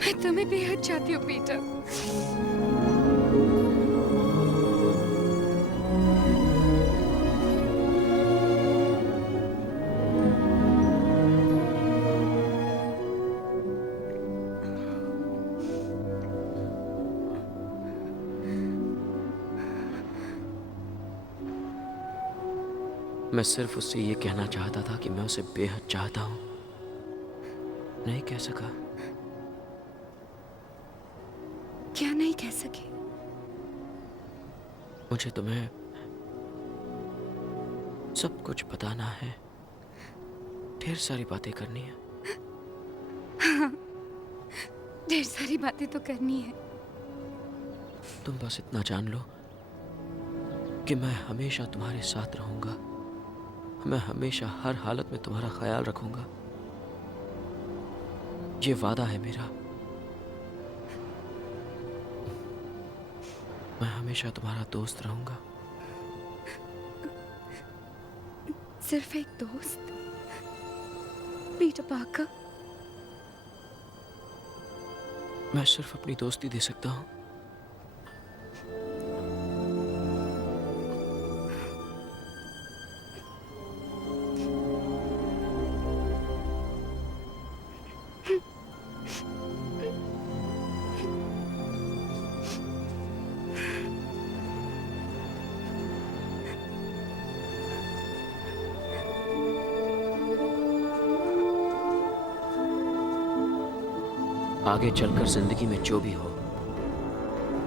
मैं तुम्हें बेहद चाहती हूँ पीटर। मैं सिर्फ उससे ये कहना चाहता था कि मैं उसे बेहद चाहता हूं। नहीं कह सका। क्या नहीं कह सके? मुझे तुम्हें सब कुछ बताना है, ढेर सारी बातें करनी है। हाँ, ढेर सारी बातें तो करनी है। तुम बस इतना जान लो कि मैं हमेशा तुम्हारे साथ रहूंगा। मैं हमेशा हर हालत में तुम्हारा ख्याल रखूंगा। ये वादा है मेरा। मैं हमेशा तुम्हारा दोस्त रहूंगा। सिर्फ एक दोस्त? Peter Parker? मैं सिर्फ अपनी दोस्ती दे सकता हूं। आगे चलकर जिंदगी में जो भी हो,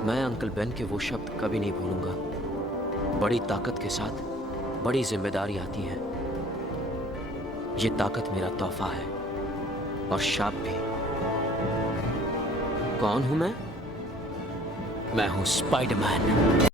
मैं अंकल बेन के वो शब्द कभी नहीं भूलूंगा। बड़ी ताकत के साथ बड़ी जिम्मेदारी आती है। ये ताकत मेरा तोहफा है और शाप भी। कौन हूं मैं? मैं हूं स्पाइडरमैन।